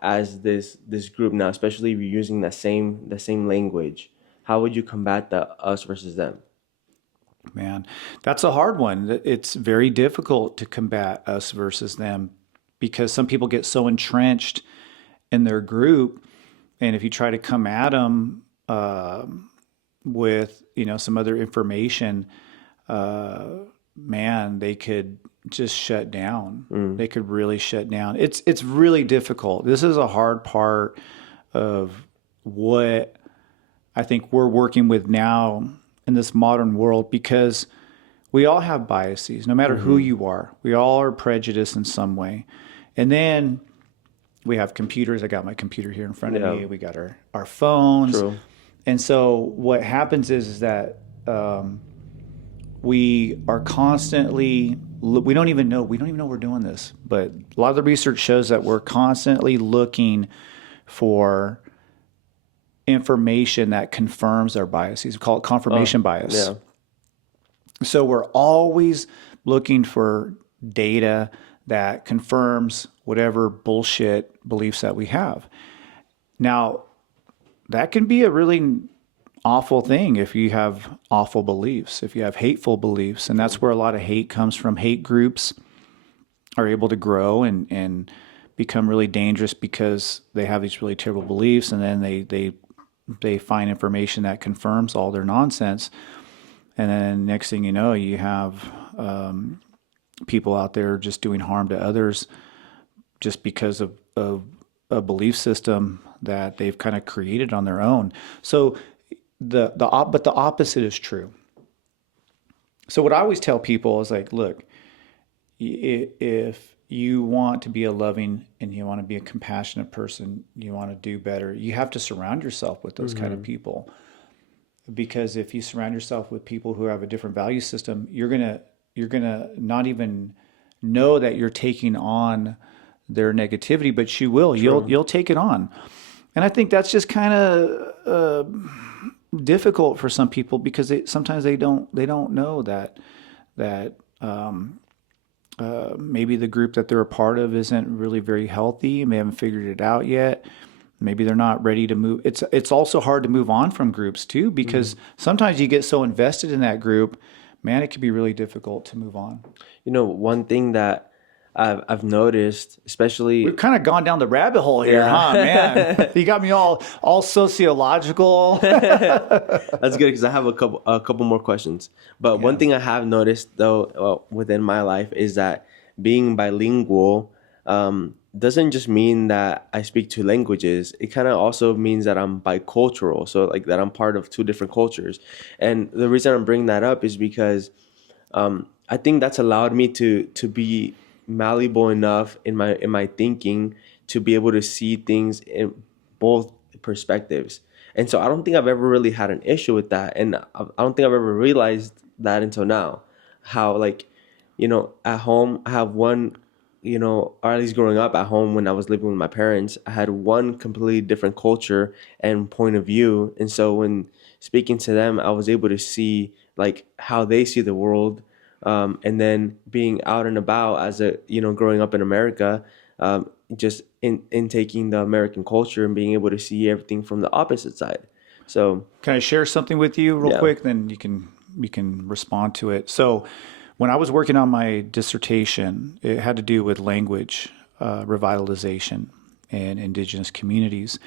as this group now, especially if you're using the same language. How would you combat the us versus them? Man, that's a hard one. It's very difficult to combat us versus them, because some people get so entrenched in their group. And if you try to come at them with, some other information, man, they could just shut down. They could really shut down. It's really difficult. This is a hard part of what I think we're working with now in this modern world, because we all have biases, no matter who you are. We all are prejudiced in some way. And then we have computers. I got my computer here in front of Yeah, me. We got our phones. true. And so what happens is that we are constantly, we don't even know we're doing this, but a lot of the research shows that we're constantly looking for information that confirms our biases. We call it confirmation bias. Yeah. So we're always looking for data that confirms whatever bullshit beliefs that we have. Now, that can be a really awful thing if you have awful beliefs, if you have hateful beliefs. And that's where a lot of hate comes from. Hate groups are able to grow and become really dangerous because they have these really terrible beliefs, and then they find information that confirms all their nonsense. And then next thing you know, you have people out there just doing harm to others just because of a belief system that they've kind of created on their own. So but the opposite is true. So what I always tell people is like, look, if you want to be a loving and you want to be a compassionate person, you want to do better, you have to surround yourself with those kind of people. Because if you surround yourself with people who have a different value system, you're gonna not even know that you're taking on their negativity, but you will. You'll take it on. And I think that's just kind of difficult for some people because sometimes they don't know that maybe the group that they're a part of isn't really very healthy. They haven't figured it out yet. Maybe they're not ready to move. It's also hard to move on from groups too, because sometimes you get so invested in that group, man, it can be really difficult to move on. One thing that I've noticed, especially We've kind of gone down the rabbit hole here, huh, man? You got me all sociological. That's good because I have a couple more questions. But one thing I have noticed though within my life is that being bilingual doesn't just mean that I speak two languages. It kind of also means that I'm bicultural, so like that I'm part of two different cultures. And the reason I'm bringing that up is because I think that's allowed me to be malleable enough in my thinking to be able to see things in both perspectives. And so I don't think I've ever really had an issue with that, and I don't think I've ever realized that until now. How at home I have one, or at least growing up at home when I was living with my parents, I had one completely different culture and point of view. And so when speaking to them, I was able to see like how they see the world. And then being out and about as growing up in America, just in taking the American culture and being able to see everything from the opposite side. So can I share something with you real quick? Then you can respond to it. So when I was working on my dissertation, it had to do with language revitalization in indigenous communities.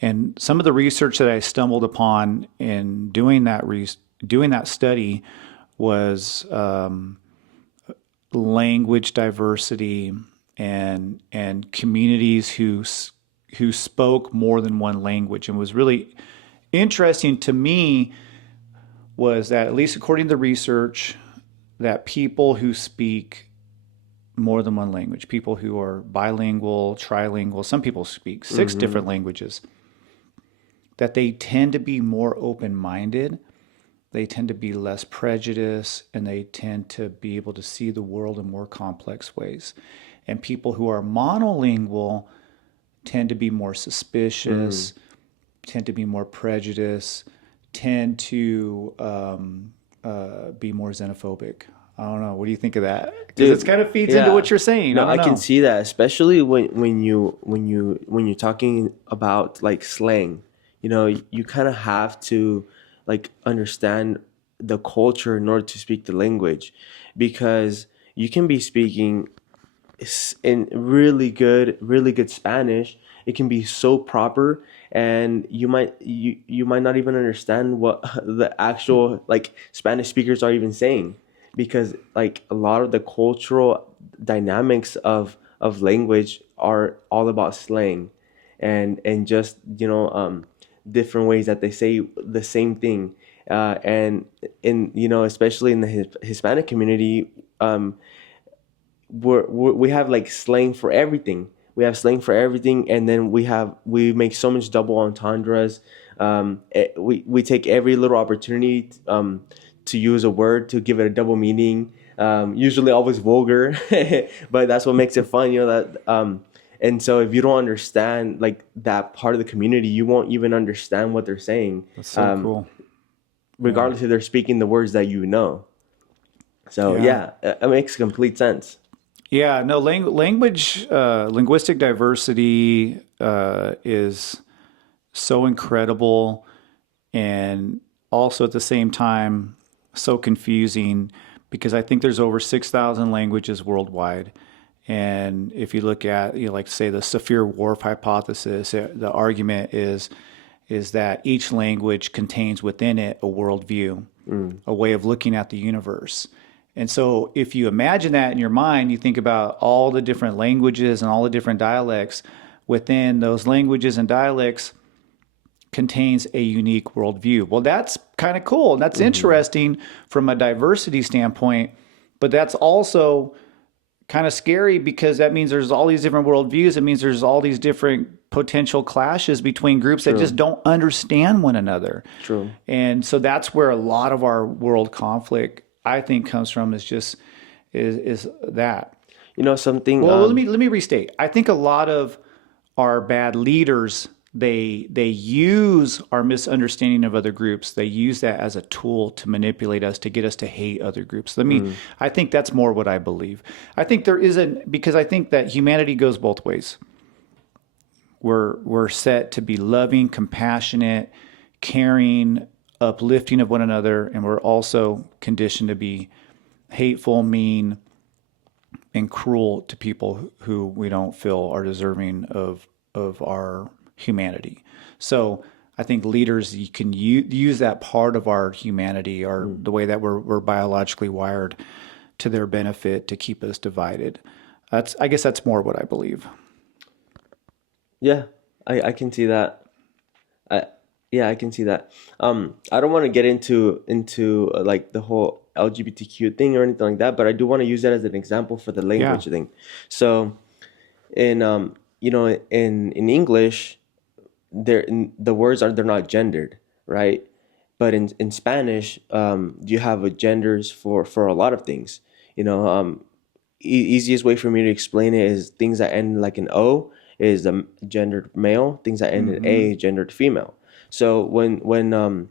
And some of the research that I stumbled upon in doing that study was language diversity and communities who spoke more than one language. And was really interesting to me was that, at least according to the research, that people who speak more than one language, people who are bilingual, trilingual, some people speak 6 different languages, that they tend to be more open-minded, they tend to be less prejudiced, and they tend to be able to see the world in more complex ways. And people who are monolingual tend to be more suspicious, tend to be more prejudiced, tend to be more xenophobic. I don't know. What do you think of that? Because it kind of feeds into what you're saying. No, I can see that, especially when you're talking about like slang. You kind of have to like understand the culture in order to speak the language, because you can be speaking in really good Spanish. It can be so proper, and you might not even understand what the actual like Spanish speakers are even saying, because like a lot of the cultural dynamics of language are all about slang and just different ways that they say the same thing, and especially in the Hispanic community, we have like slang for everything. We have slang for everything, and then we make so much double entendres. We take every little opportunity to use a word to give it a double meaning. Usually always vulgar, but that's what makes it fun. And so if you don't understand like that part of the community, you won't even understand what they're saying. That's so cool. Regardless if they're speaking the words that you know. So it makes complete sense. Yeah, no, language, linguistic diversity is so incredible, and also at the same time so confusing, because I think there's over 6,000 languages worldwide. And if you look at, like say the Sapir-Whorf hypothesis, the argument is that each language contains within it a worldview, a way of looking at the universe. And so if you imagine that in your mind, you think about all the different languages and all the different dialects. Within those languages and dialects contains a unique worldview. Well, that's kind of cool. That's interesting from a diversity standpoint, but that's also kind of scary, because that means there's all these different worldviews. It means there's all these different potential clashes between groups that just don't understand one another. True. And so that's where a lot of our world conflict, I think, comes from, is that. Something. Well, let me restate. I think a lot of our bad leaders, they use our misunderstanding of other groups. They use that as a tool to manipulate us, to get us to hate other groups. I think that's more what I believe. I think there isn't, because I think that humanity goes both ways. We're set to be loving, compassionate, caring, uplifting of one another, and we're also conditioned to be hateful, mean, and cruel to people who we don't feel are deserving of our humanity. So I think leaders, you can use that part of our humanity, or the way that we're biologically wired, to their benefit, to keep us divided. I guess that's more what I believe. Yeah, I can see that. I can see that. I don't want to get into like the whole LGBTQ thing or anything like that, but I do want to use that as an example for the language thing. So, in in English, the words they're not gendered, right? But in Spanish, you have a genders for a lot of things. Easiest way for me to explain it is things that end like an O is gendered male. Things that end in A, gendered female. So when the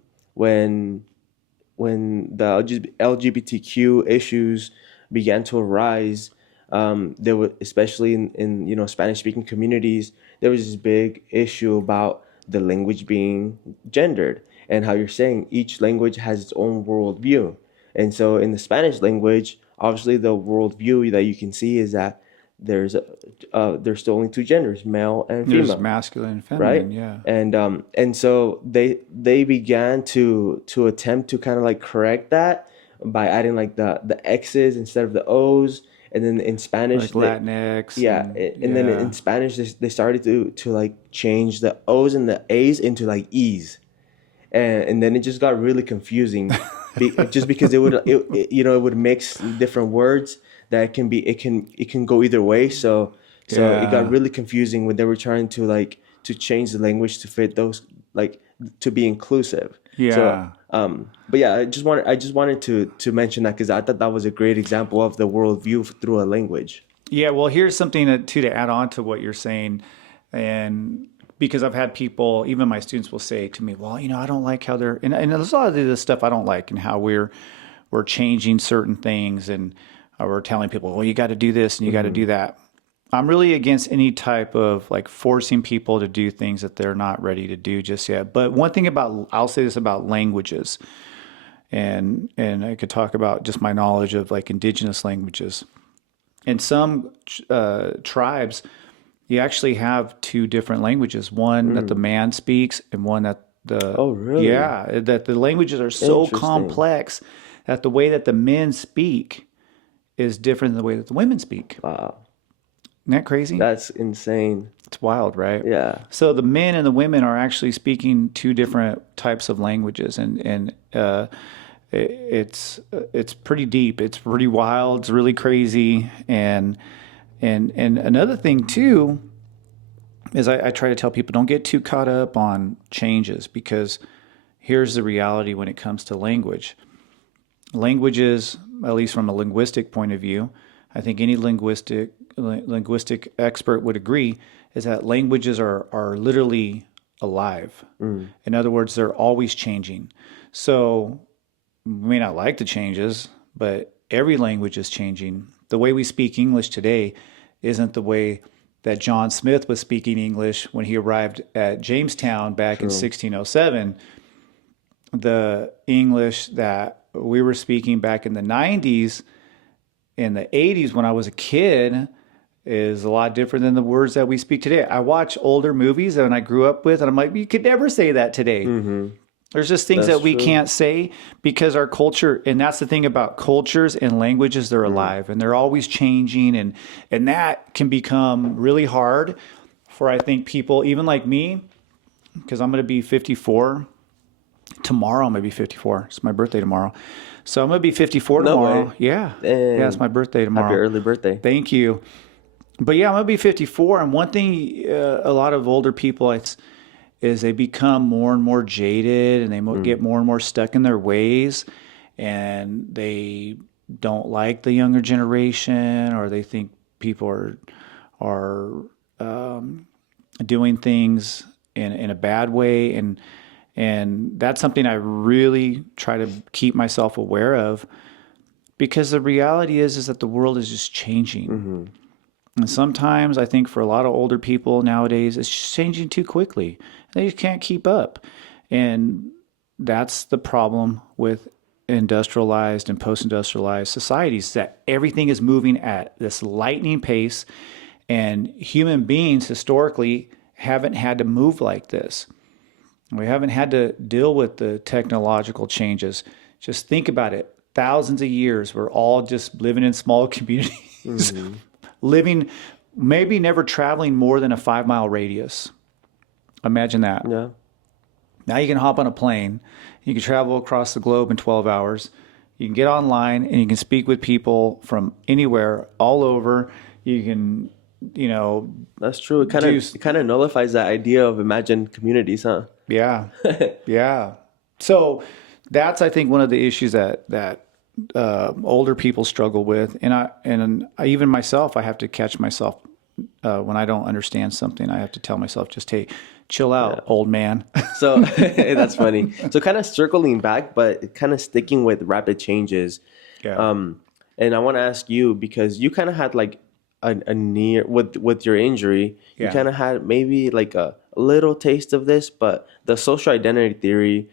LGBTQ issues began to arise, there was, especially in Spanish speaking communities, there was this big issue about the language being gendered, and how you're saying each language has its own worldview. And so in the Spanish language, obviously the worldview that you can see is that there's still only two genders, male and female. There's masculine and feminine, right? Yeah. And so they began to attempt to kind of like correct that by adding like the X's instead of the O's. And then in Spanish, like Latinx. And then in Spanish, they started to like change the O's and the A's into like E's, and then it just got really confusing, just because it would mix different words that it can go either way. So it got really confusing when they were trying to change the language to fit those, like, to be inclusive. Yeah. So, but yeah, I just wanted to mention that, because I thought that was a great example of the worldview through a language. Yeah. Well, here's something to add on to what you're saying, and because I've had people, even my students, will say to me, "Well, I don't like how they're," and there's a lot of this stuff I don't like, and how we're changing certain things, and we're telling people, "Well, you got to do this and you got to do that." I'm really against any type of like forcing people to do things that they're not ready to do just yet. But one thing I'll say this about languages, and I could talk about just my knowledge of like indigenous languages. In some tribes, you actually have two different languages: one that the man speaks, and one that that the languages are so complex that the way that the men speak is different than the way that the women speak. Wow. Isn't that crazy? That's insane. It's wild, right? Yeah. So the men and the women are actually speaking two different types of languages, and it's pretty deep. It's pretty wild. It's really crazy. And another thing too is I try to tell people, don't get too caught up on changes, because here's the reality when it comes to language. Languages, at least from a linguistic point of view, I think any linguistic linguistic expert would agree, is that languages are literally alive. In other words, they're always changing. So we may not like the changes, but every language is changing. The way we speak English today isn't the way that John Smith was speaking English when he arrived at Jamestown back in 1607. The English that we were speaking back in the 90s, in the 80s when I was a kid, is a lot different than the words that we speak today. I watch older movies that I grew up with, and I'm like, you could never say that today. There's just things that we can't say because our culture, and that's the thing about cultures and languages, they're alive and they're always changing, and that can become really hard for, I think, people even like me, because I'm going to be 54 tomorrow. I'm going to be 54. It's my birthday tomorrow. So I'm going to be 54 tomorrow. Way. Yeah. Dang. Yeah, it's my birthday tomorrow. Happy early birthday. Thank you. But yeah, I'm going to be 54. And one thing a lot of older people, is they become more and more jaded, and they get more and more stuck in their ways, and they don't like the younger generation, or they think people are doing things in a bad way. And that's something I really try to keep myself aware of, because the reality is that the world is just changing. And sometimes I think for a lot of older people nowadays, it's just changing too quickly. They just can't keep up. And that's the problem with industrialized and post-industrialized societies, that everything is moving at this lightning pace, and human beings historically haven't had to move like this. We haven't had to deal with the technological changes. Just think about it. Thousands of years, we're all just living in small communities, living, maybe never traveling more than a 5-mile radius. Imagine that. Yeah. Now you can hop on a plane. You can travel across the globe in 12 hours. You can get online and you can speak with people from anywhere, all over. You can, That's true. It kind of nullifies that idea of imagined communities, huh? Yeah. Yeah. So that's, I think, one of the issues that older people struggle with. And I even myself, I have to catch myself when I don't understand something. I have to tell myself, just, hey, chill out, old man. So that's funny. So kind of circling back, but kind of sticking with rapid changes. Yeah. And I want to ask you, because you kind of had like a near with your injury, you kind of had maybe like a little taste of this, but the social identity theory,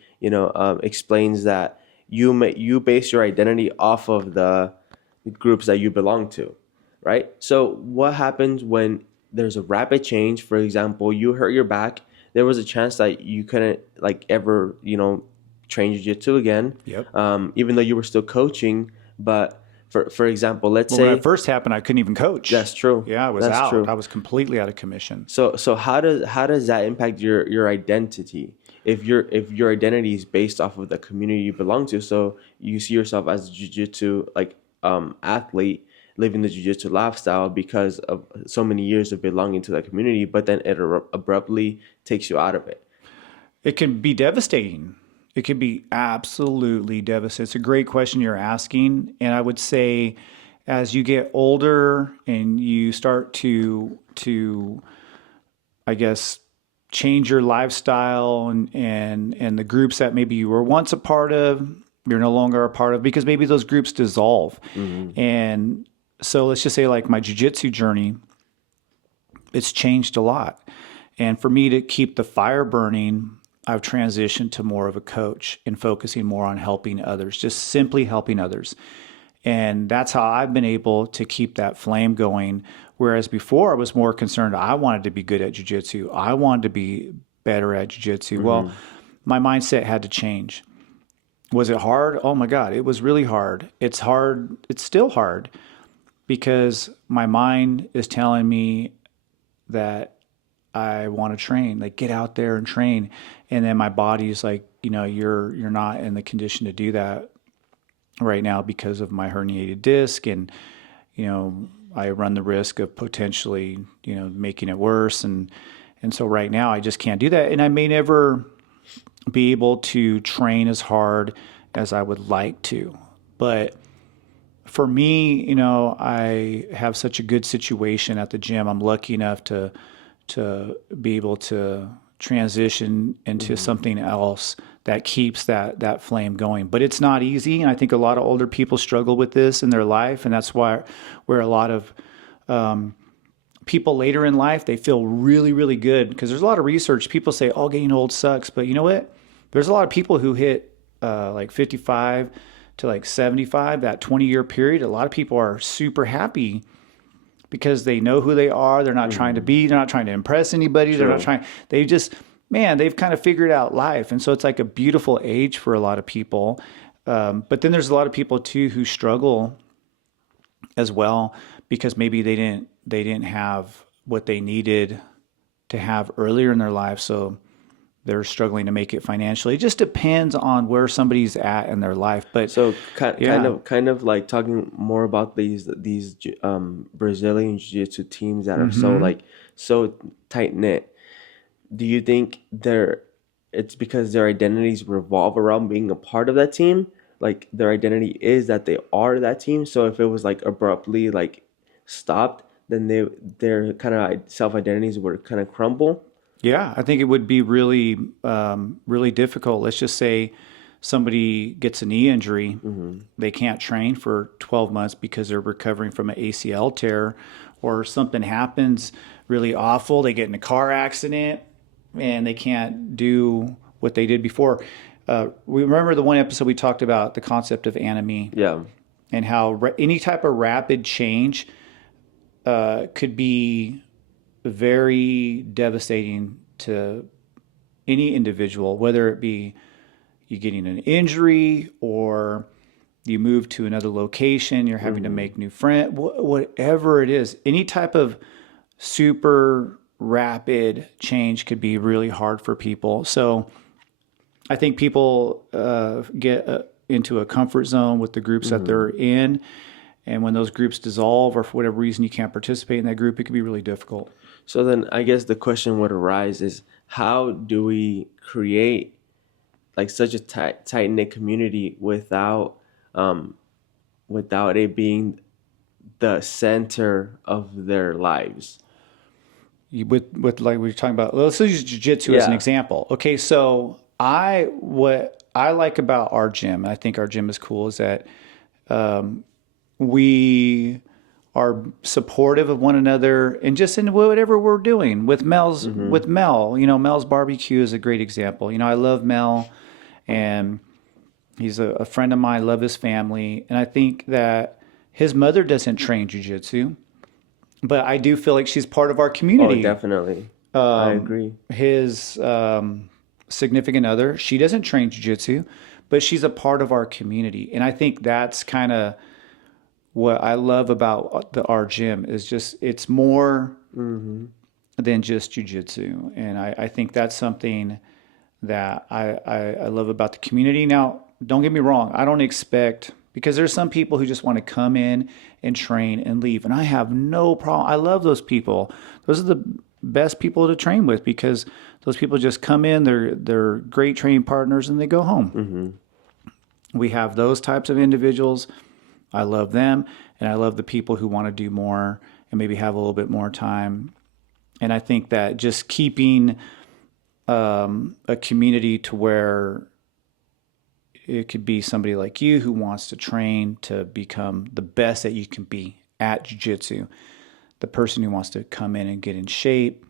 explains that you base your identity off of the groups that you belong to, right? So what happens when there's a rapid change? For example, you hurt your back. There was a chance that you couldn't ever, train jiu-jitsu again. Yep. Even though you were still coaching, but for example, let's say when it first happened, I couldn't even coach. That's true. Yeah, I was That's out. true. I was completely out of commission. So how does that impact your identity? If your identity is based off of the community you belong to, so you see yourself as a jiu-jitsu athlete living the jiu-jitsu lifestyle because of so many years of belonging to that community, but then it abruptly takes you out of it. It can be devastating. It can be absolutely devastating. It's a great question you're asking. And I would say as you get older and you start to I guess, change your lifestyle and the groups that maybe you were once a part of, you're no longer a part of, because maybe those groups dissolve. And so let's just say like my jiu-jitsu journey, it's changed a lot. And for me to keep the fire burning, I've transitioned to more of a coach and focusing more on helping others, just simply helping others. And that's how I've been able to keep that flame going. Whereas before I was more concerned, I wanted to be good at jiu-jitsu. I wanted to be better at jiu-jitsu. Well, my mindset had to change. Was it hard? Oh my God, it was really hard. It's hard. It's still hard because my mind is telling me that I want to train, like get out there and train. And then my body is like, you're not in the condition to do that right now because of my herniated disc. And, I run the risk of potentially, making it worse. And so right now I just can't do that. And I may never be able to train as hard as I would like to. But for me, you know, I have such a good situation at the gym. I'm lucky enough to be able to transition into Mm-hmm. something else that keeps that flame going. But it's not easy, and I think a lot of older people struggle with this in their life, and that's why where a lot of people later in life, they feel really, really good because there's a lot of research. People say, "Oh, getting old sucks," but you know what? There's a lot of people who hit like 55 to like 75, that 20-year period. A lot of people are super happy because they know who they are. They're not trying to Mm-hmm. be. They're not trying to impress anybody. They're not True. trying. They just, man, they've kind of figured out life, and so it's like a beautiful age for a lot of people. But then there's a lot of people too who struggle as well because maybe they didn't have what they needed to have earlier in their life, so they're struggling to make it financially. It just depends on where somebody's at in their life. But So yeah, kind of like talking more about Brazilian jiu-jitsu teams that are so like so tight knit. Do you think it's because their identities revolve around being a part of that team? Like their identity is that they are that team. So if it was like abruptly like stopped, then their kind of self identities would kind of crumble. yeah, I think it would be really, really difficult. Let's just say somebody gets a knee injury, Mm-hmm. they can't train for 12 months because they're recovering from an ACL tear, or something happens really awful. They get in a car accident and they can't do what they did before. We remember the one episode we talked about the concept of anomie Yeah. and how any type of rapid change could be very devastating to any individual, whether it be you getting an injury or you move to another location, you're having to Mm-hmm. make new friends, whatever it is, any type of super rapid change could be really hard for people. So I think people get into a comfort zone with the groups that Mm-hmm. they're in. And when those groups dissolve, or for whatever reason you can't participate in that group, it can be really difficult. So then I guess the question would arise is how do we create like such a tight knit community um without it being the center of their lives? With like we were talking about, let's use jujitsu as an Yeah. example. Okay, so what I like about our gym, and I think our gym is cool, is that we are supportive of one another and just in whatever we're doing Mm-hmm. with Mel. You know, Mel's barbecue is a great example. You know, I love Mel, and he's a friend of mine. I love his family, and I think that his mother doesn't train jujitsu, but I do feel like she's part of our Oh, community. definitely. I agree. His significant other, she doesn't train jujitsu, but she's a part of our community, and I think that's kind of what I love about our gym is just it's more Mm-hmm. than just jujitsu, and I think that's something that I love about the community. Now, don't get me wrong, I don't expect because there's some people who just want to come in and train and leave, and I have no problem. I love those people. Those are the best people to train with because those people just come in, they're great training partners, and they go home. Mm-hmm. We have those types of individuals. I love them, and I love the people who want to do more and maybe have a little bit more time. And I think that just keeping a community to where it could be somebody like you who wants to train to become the best that you can be at jiu-jitsu, the person who wants to come in and get in shape,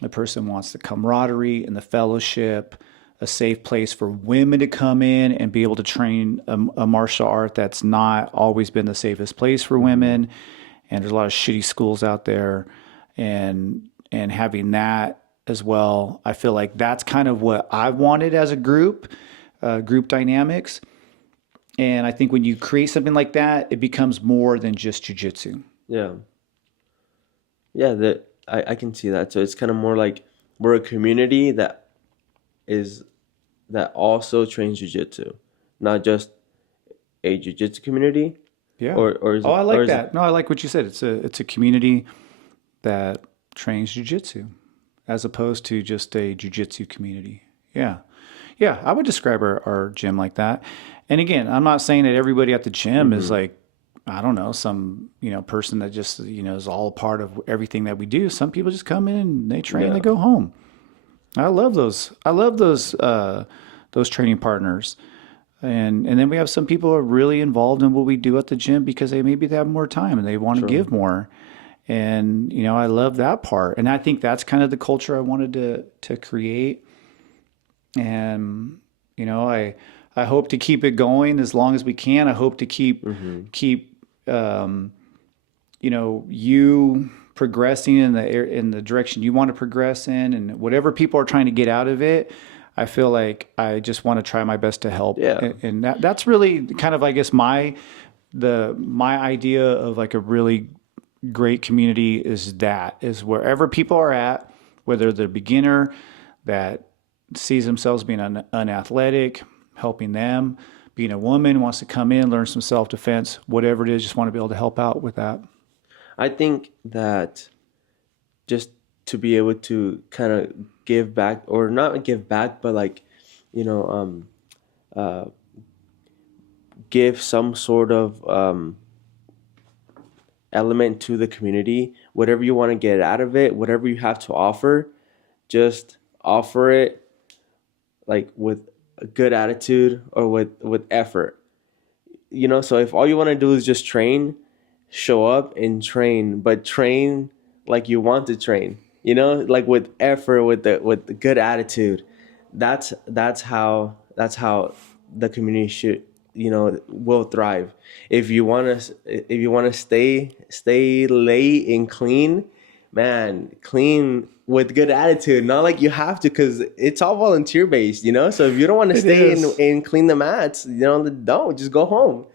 the person who wants the camaraderie and the fellowship, a safe place for women to come in and be able to train a martial art that's not always been the safest place for Mm-hmm. women. And there's a lot of shitty schools out there, and having that as well, I feel like that's kind of what I wanted as a group dynamics. And I think when you create something like that, it becomes more than just jujitsu. Yeah. Yeah, I can see that. So it's kind of more like we're a community is that also trains jujitsu, not just a jujitsu community, Yeah. Oh, I or like is it that. No, I like what you said. It's a community that trains jujitsu as opposed to just a jujitsu community. Yeah. Yeah, I would describe our gym like that. And again, I'm not saying that everybody at the gym is mm-hmm. like I don't know, some, person that just, is all a part of everything that we do. Some people just come in and they train, they Yeah. go home. I love those. I love those training partners. And then we have some people who are really involved in what we do at the gym because they have more time and they want to True. give more. And, I love that part. And I think that's kind of the culture I wanted to create. And, I hope to keep it going as long as we can. I hope to keep, you progressing in the direction you want to progress in, and whatever people are trying to get out of it. I feel like I just want to try my best to help, Yeah. and that's really kind of, I guess, my idea of like a really great community is wherever people are at, whether they're beginner that sees themselves being unathletic, helping them, being a woman wants to come in, learn some self-defense, whatever it is, just want to be able to help out with that. I think that just to be able to kind of give back, or not give back, but like, you know, uh, give some sort of element to the community. Whatever you want to get out of it, whatever you have to offer, just offer it like with a good attitude or with effort. So if all you want to do is just train, show up and train, but train like you want to train. Like with effort, with the good attitude. That's how the community should, will thrive. If you want to stay late and clean, man, clean with good attitude, not like you have to, because it's all volunteer based. So if you don't want to It stay and, is. and clean the mats, don't just go home.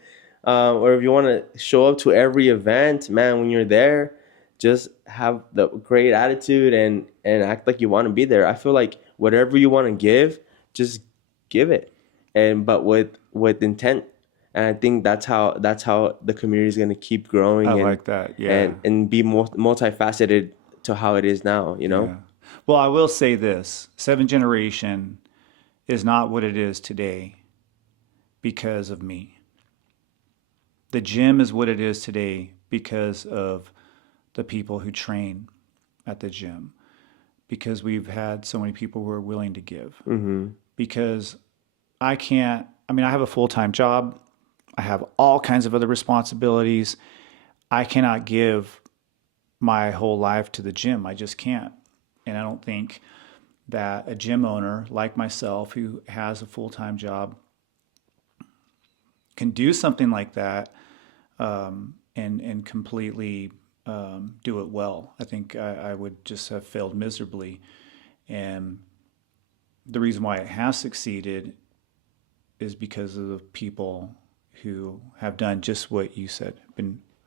Or if you want to show up to every event, man, when you're there, just have the great attitude and act like you want to be there. I feel like whatever you want to give, just give it, but with intent. And I think that's how the community is going to keep I growing and like that. Yeah. and be multifaceted to how it is now. Yeah. Well, I will say this: Seven Generation is not what it is today because of me. The gym is what it is today because of the people who train at the gym, because we've had so many people who are willing to give. Mm-hmm. Because I have a full time job, I have all kinds of other responsibilities. I cannot give my whole life to the gym. I just can't. And I don't think that a gym owner like myself who has a full time job can do something like that, and completely do it well. I think I would just have failed miserably. And the reason why it has succeeded is because of the people who have done just what you said,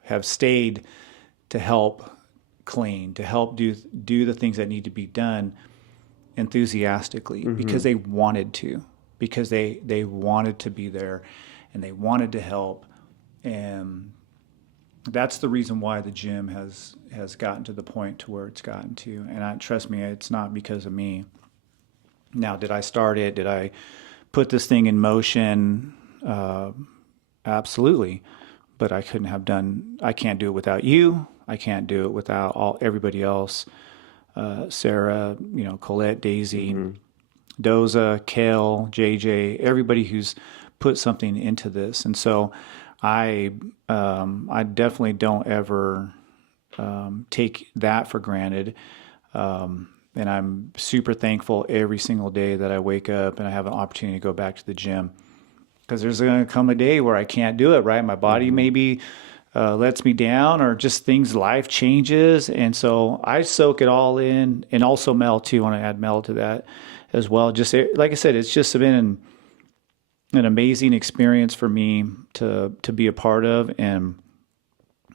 have stayed to help clean, to help do the things that need to be done enthusiastically, because they wanted to, because they wanted to be there and they wanted to help. And that's the reason why the gym has gotten to the point to where it's gotten to. And trust me, it's not because of me. Now, did I start it? Did I put this thing in motion? Absolutely. But I can't do it without you. I can't do it without everybody else. Sarah, Colette, Daisy, Doza, Kale, JJ, everybody who's put something into this. And so I definitely don't ever take that for granted. And I'm super thankful every single day that I wake up and I have an opportunity to go back to the gym, because there's going to come a day where I can't do it, right? My body maybe lets me down, or just life changes. And so I soak it all in. And also Mel too, I want to add Mel to that as well. Just like I said, it's just been an amazing experience for me to be a part of. And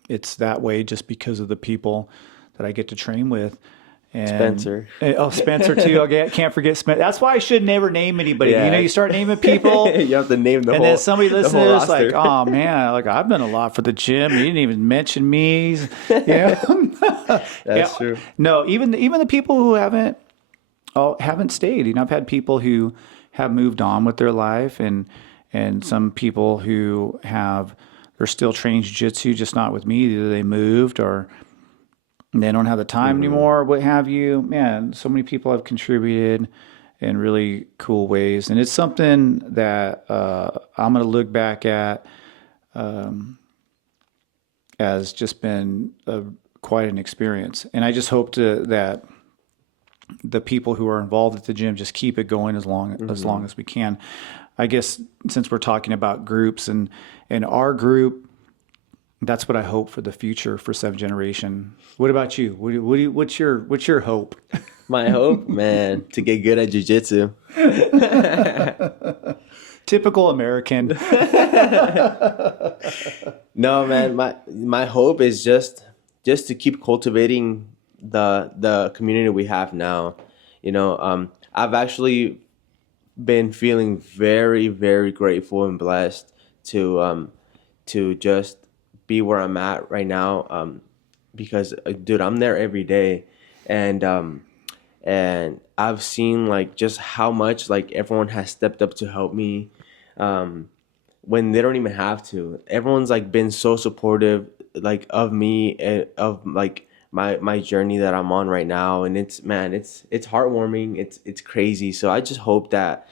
it's that way just because of the people that I get to train with. And Spencer. Spencer too. Okay, can't forget Spencer. That's why I should never name anybody. Yeah. You start naming people, You have to name the and whole. then somebody the listening whole is like, roster. "Oh man, like I've done a lot for the gym. You didn't even mention me." That's true. No, even the people who haven't stayed. I've had people who have moved on with their life, and some people who have they're still training jiu-jitsu, just not with me. Either they moved or they don't have the time anymore, what have you. Man, so many people have contributed in really cool ways. And it's something that I'm going to look back at as just been quite an experience. And I just hope that the people who are involved at the gym just keep it going as long as we can. I guess since we're talking about groups and our group, that's what I hope for the future for 7th Generation. What about you? What's your hope? My hope, man, to get good at jiu-jitsu. Typical American. No, man, my hope is just to keep cultivating the community we have now. I've actually been feeling very, very grateful and blessed to just be where I'm at right now, because dude, I'm there every day, and I've seen like just how much like everyone has stepped up to help me when they don't even have to. Everyone's like been so supportive like of me and of like my journey that I'm on right now, and it's heartwarming. It's crazy. So I just hope that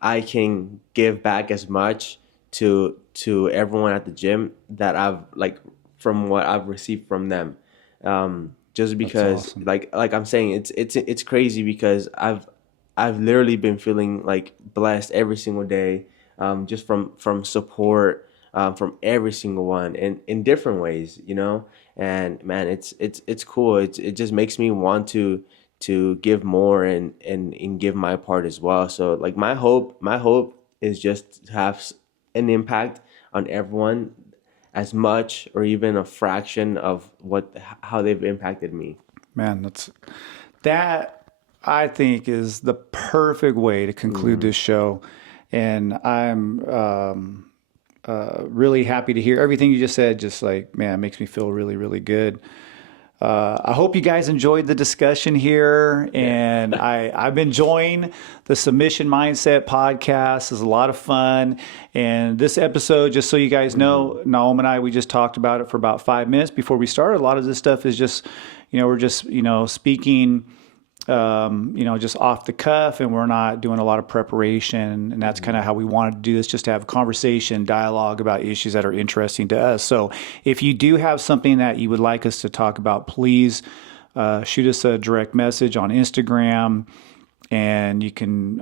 I can give back as much to everyone at the gym that I've like from what I've received from them. Just because awesome. like I'm saying, it's crazy because I've literally been feeling like blessed every single day, just from support from every single one in different ways, and man, it's cool. It just makes me want to give more and give my part as well. So like my hope is just to have an impact on everyone as much or even a fraction of how they've impacted me. Man, that I think is the perfect way to conclude this show. And I'm really happy to hear everything you just said. Just like, man, it makes me feel really, really good. I hope you guys enjoyed the discussion here, and I've been enjoying the Submission Mindset podcast. It's a lot of fun. And this episode, just so you guys know, Nahum and I, we just talked about it for about 5 minutes before we started. A lot of this stuff is just, we're just, speaking, just off the cuff, and we're not doing a lot of preparation. And that's kind of how we wanted to do this, just to have conversation, dialogue about issues that are interesting to us. So if you do have something that you would like us to talk about, please shoot us a direct message on Instagram, and you can,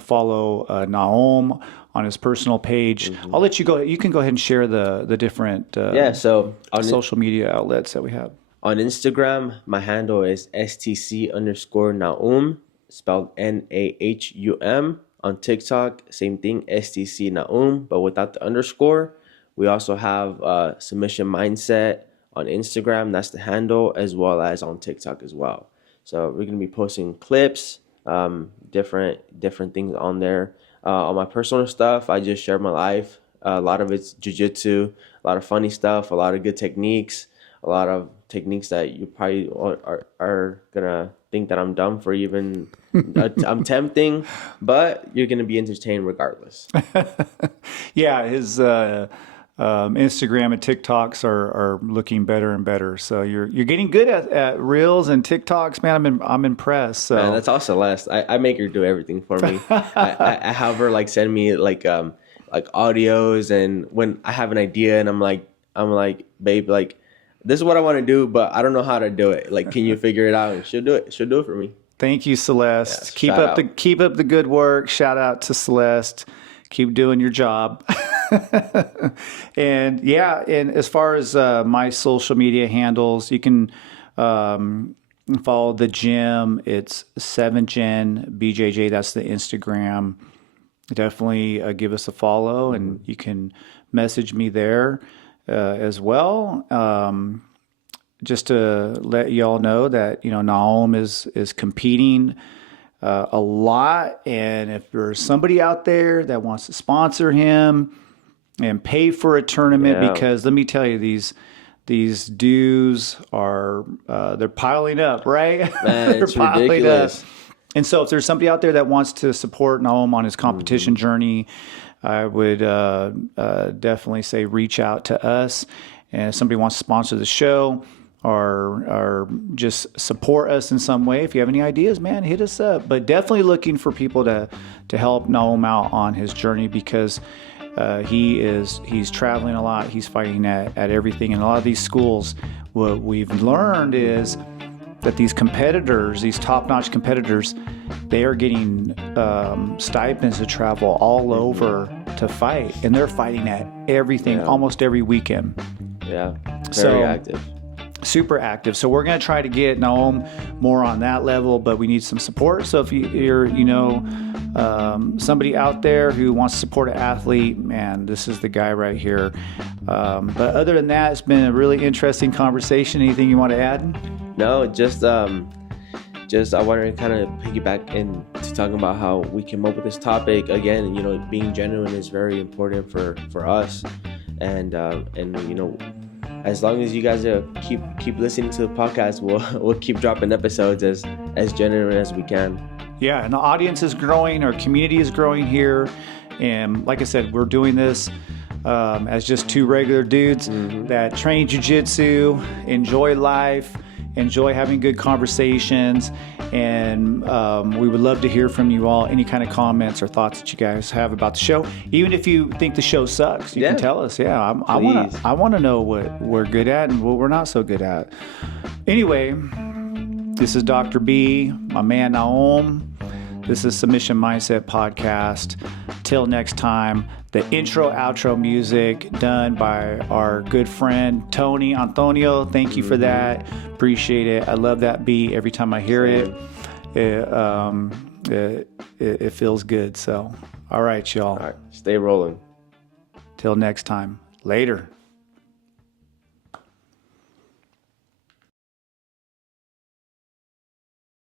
follow Nahum on his personal page. I'll let you go. You can go ahead and share the different so social media outlets that we have. On Instagram, my handle is STC_Nahum, spelled Nahum. On TikTok, same thing, STC Nahum, but without the underscore. We also have Submission Mindset on Instagram, that's the handle, as well as on TikTok as well. So we're going to be posting clips, different things on there. On my personal stuff, I just share my life. A lot of it's jiu-jitsu, a lot of funny stuff, a lot of good techniques, a lot of techniques that you probably are gonna think that I'm dumb for even I'm tempting, but you're gonna be entertained regardless. Yeah, his Instagram and TikToks are looking better and better. So you're getting good at reels and TikToks, man. I'm impressed. So man, that's all Celeste. I make her do everything for me. I have her like send me like audios, and when I have an idea and I'm like, babe, like, this is what I want to do, but I don't know how to do it. Like, can you figure it out? And she'll do it. She'll do it for me. Thank you, Celeste. Yes, keep up the good work. Shout out to Celeste. Keep doing your job. And as far as my social media handles, you can follow the gym. It's 7gen BJJ. That's the Instagram. Definitely give us a follow, and you can message me there as well. Just to let y'all know that Nahum is competing a lot, and if there's somebody out there that wants to sponsor him and pay for a tournament, because let me tell you, these dues are they're piling up, right? Man, it's ridiculous. And so if there's somebody out there that wants to support Nahum on his competition journey, I would definitely say reach out to us. And if somebody wants to sponsor the show or just support us in some way, if you have any ideas, man, hit us up. But definitely looking for people to help Nahum out on his journey, because he's traveling a lot. He's fighting at everything. And a lot of these schools, what we've learned is that these competitors, these top-notch competitors, they are getting stipends to travel all over to fight, and they're fighting at everything almost every weekend. Yeah, very active. Super active. So we're going to try to get Nahum more on that level, but we need some support. So if you're somebody out there who wants to support an athlete, man, this is the guy right here. But other than that, it's been a really interesting conversation. Anything you want to add? No, just I wanted to kind of piggyback into talking about how we came up with this topic. Again, being genuine is very important for us, and as long as you guys keep listening to the podcast, we'll keep dropping episodes as genuine as we can. Yeah, and the audience is growing, our community is growing here, and like I said, we're doing this as just two regular dudes that train jiu-jitsu, enjoy life, enjoy having good conversations, and we would love to hear from you all. Any kind of comments or thoughts that you guys have about the show, even if you think the show sucks, you can tell us. Yeah, I want to know what we're good at and what we're not so good at. Anyway, this is Dr. B, my man Nahum. This is Submission Mindset Podcast. Till next time, the intro, outro music done by our good friend Tony Antonio. Thank you for that. Appreciate it. I love that beat. Every time I hear it, it feels good. So, all right, y'all. All right, stay rolling. Till next time. Later.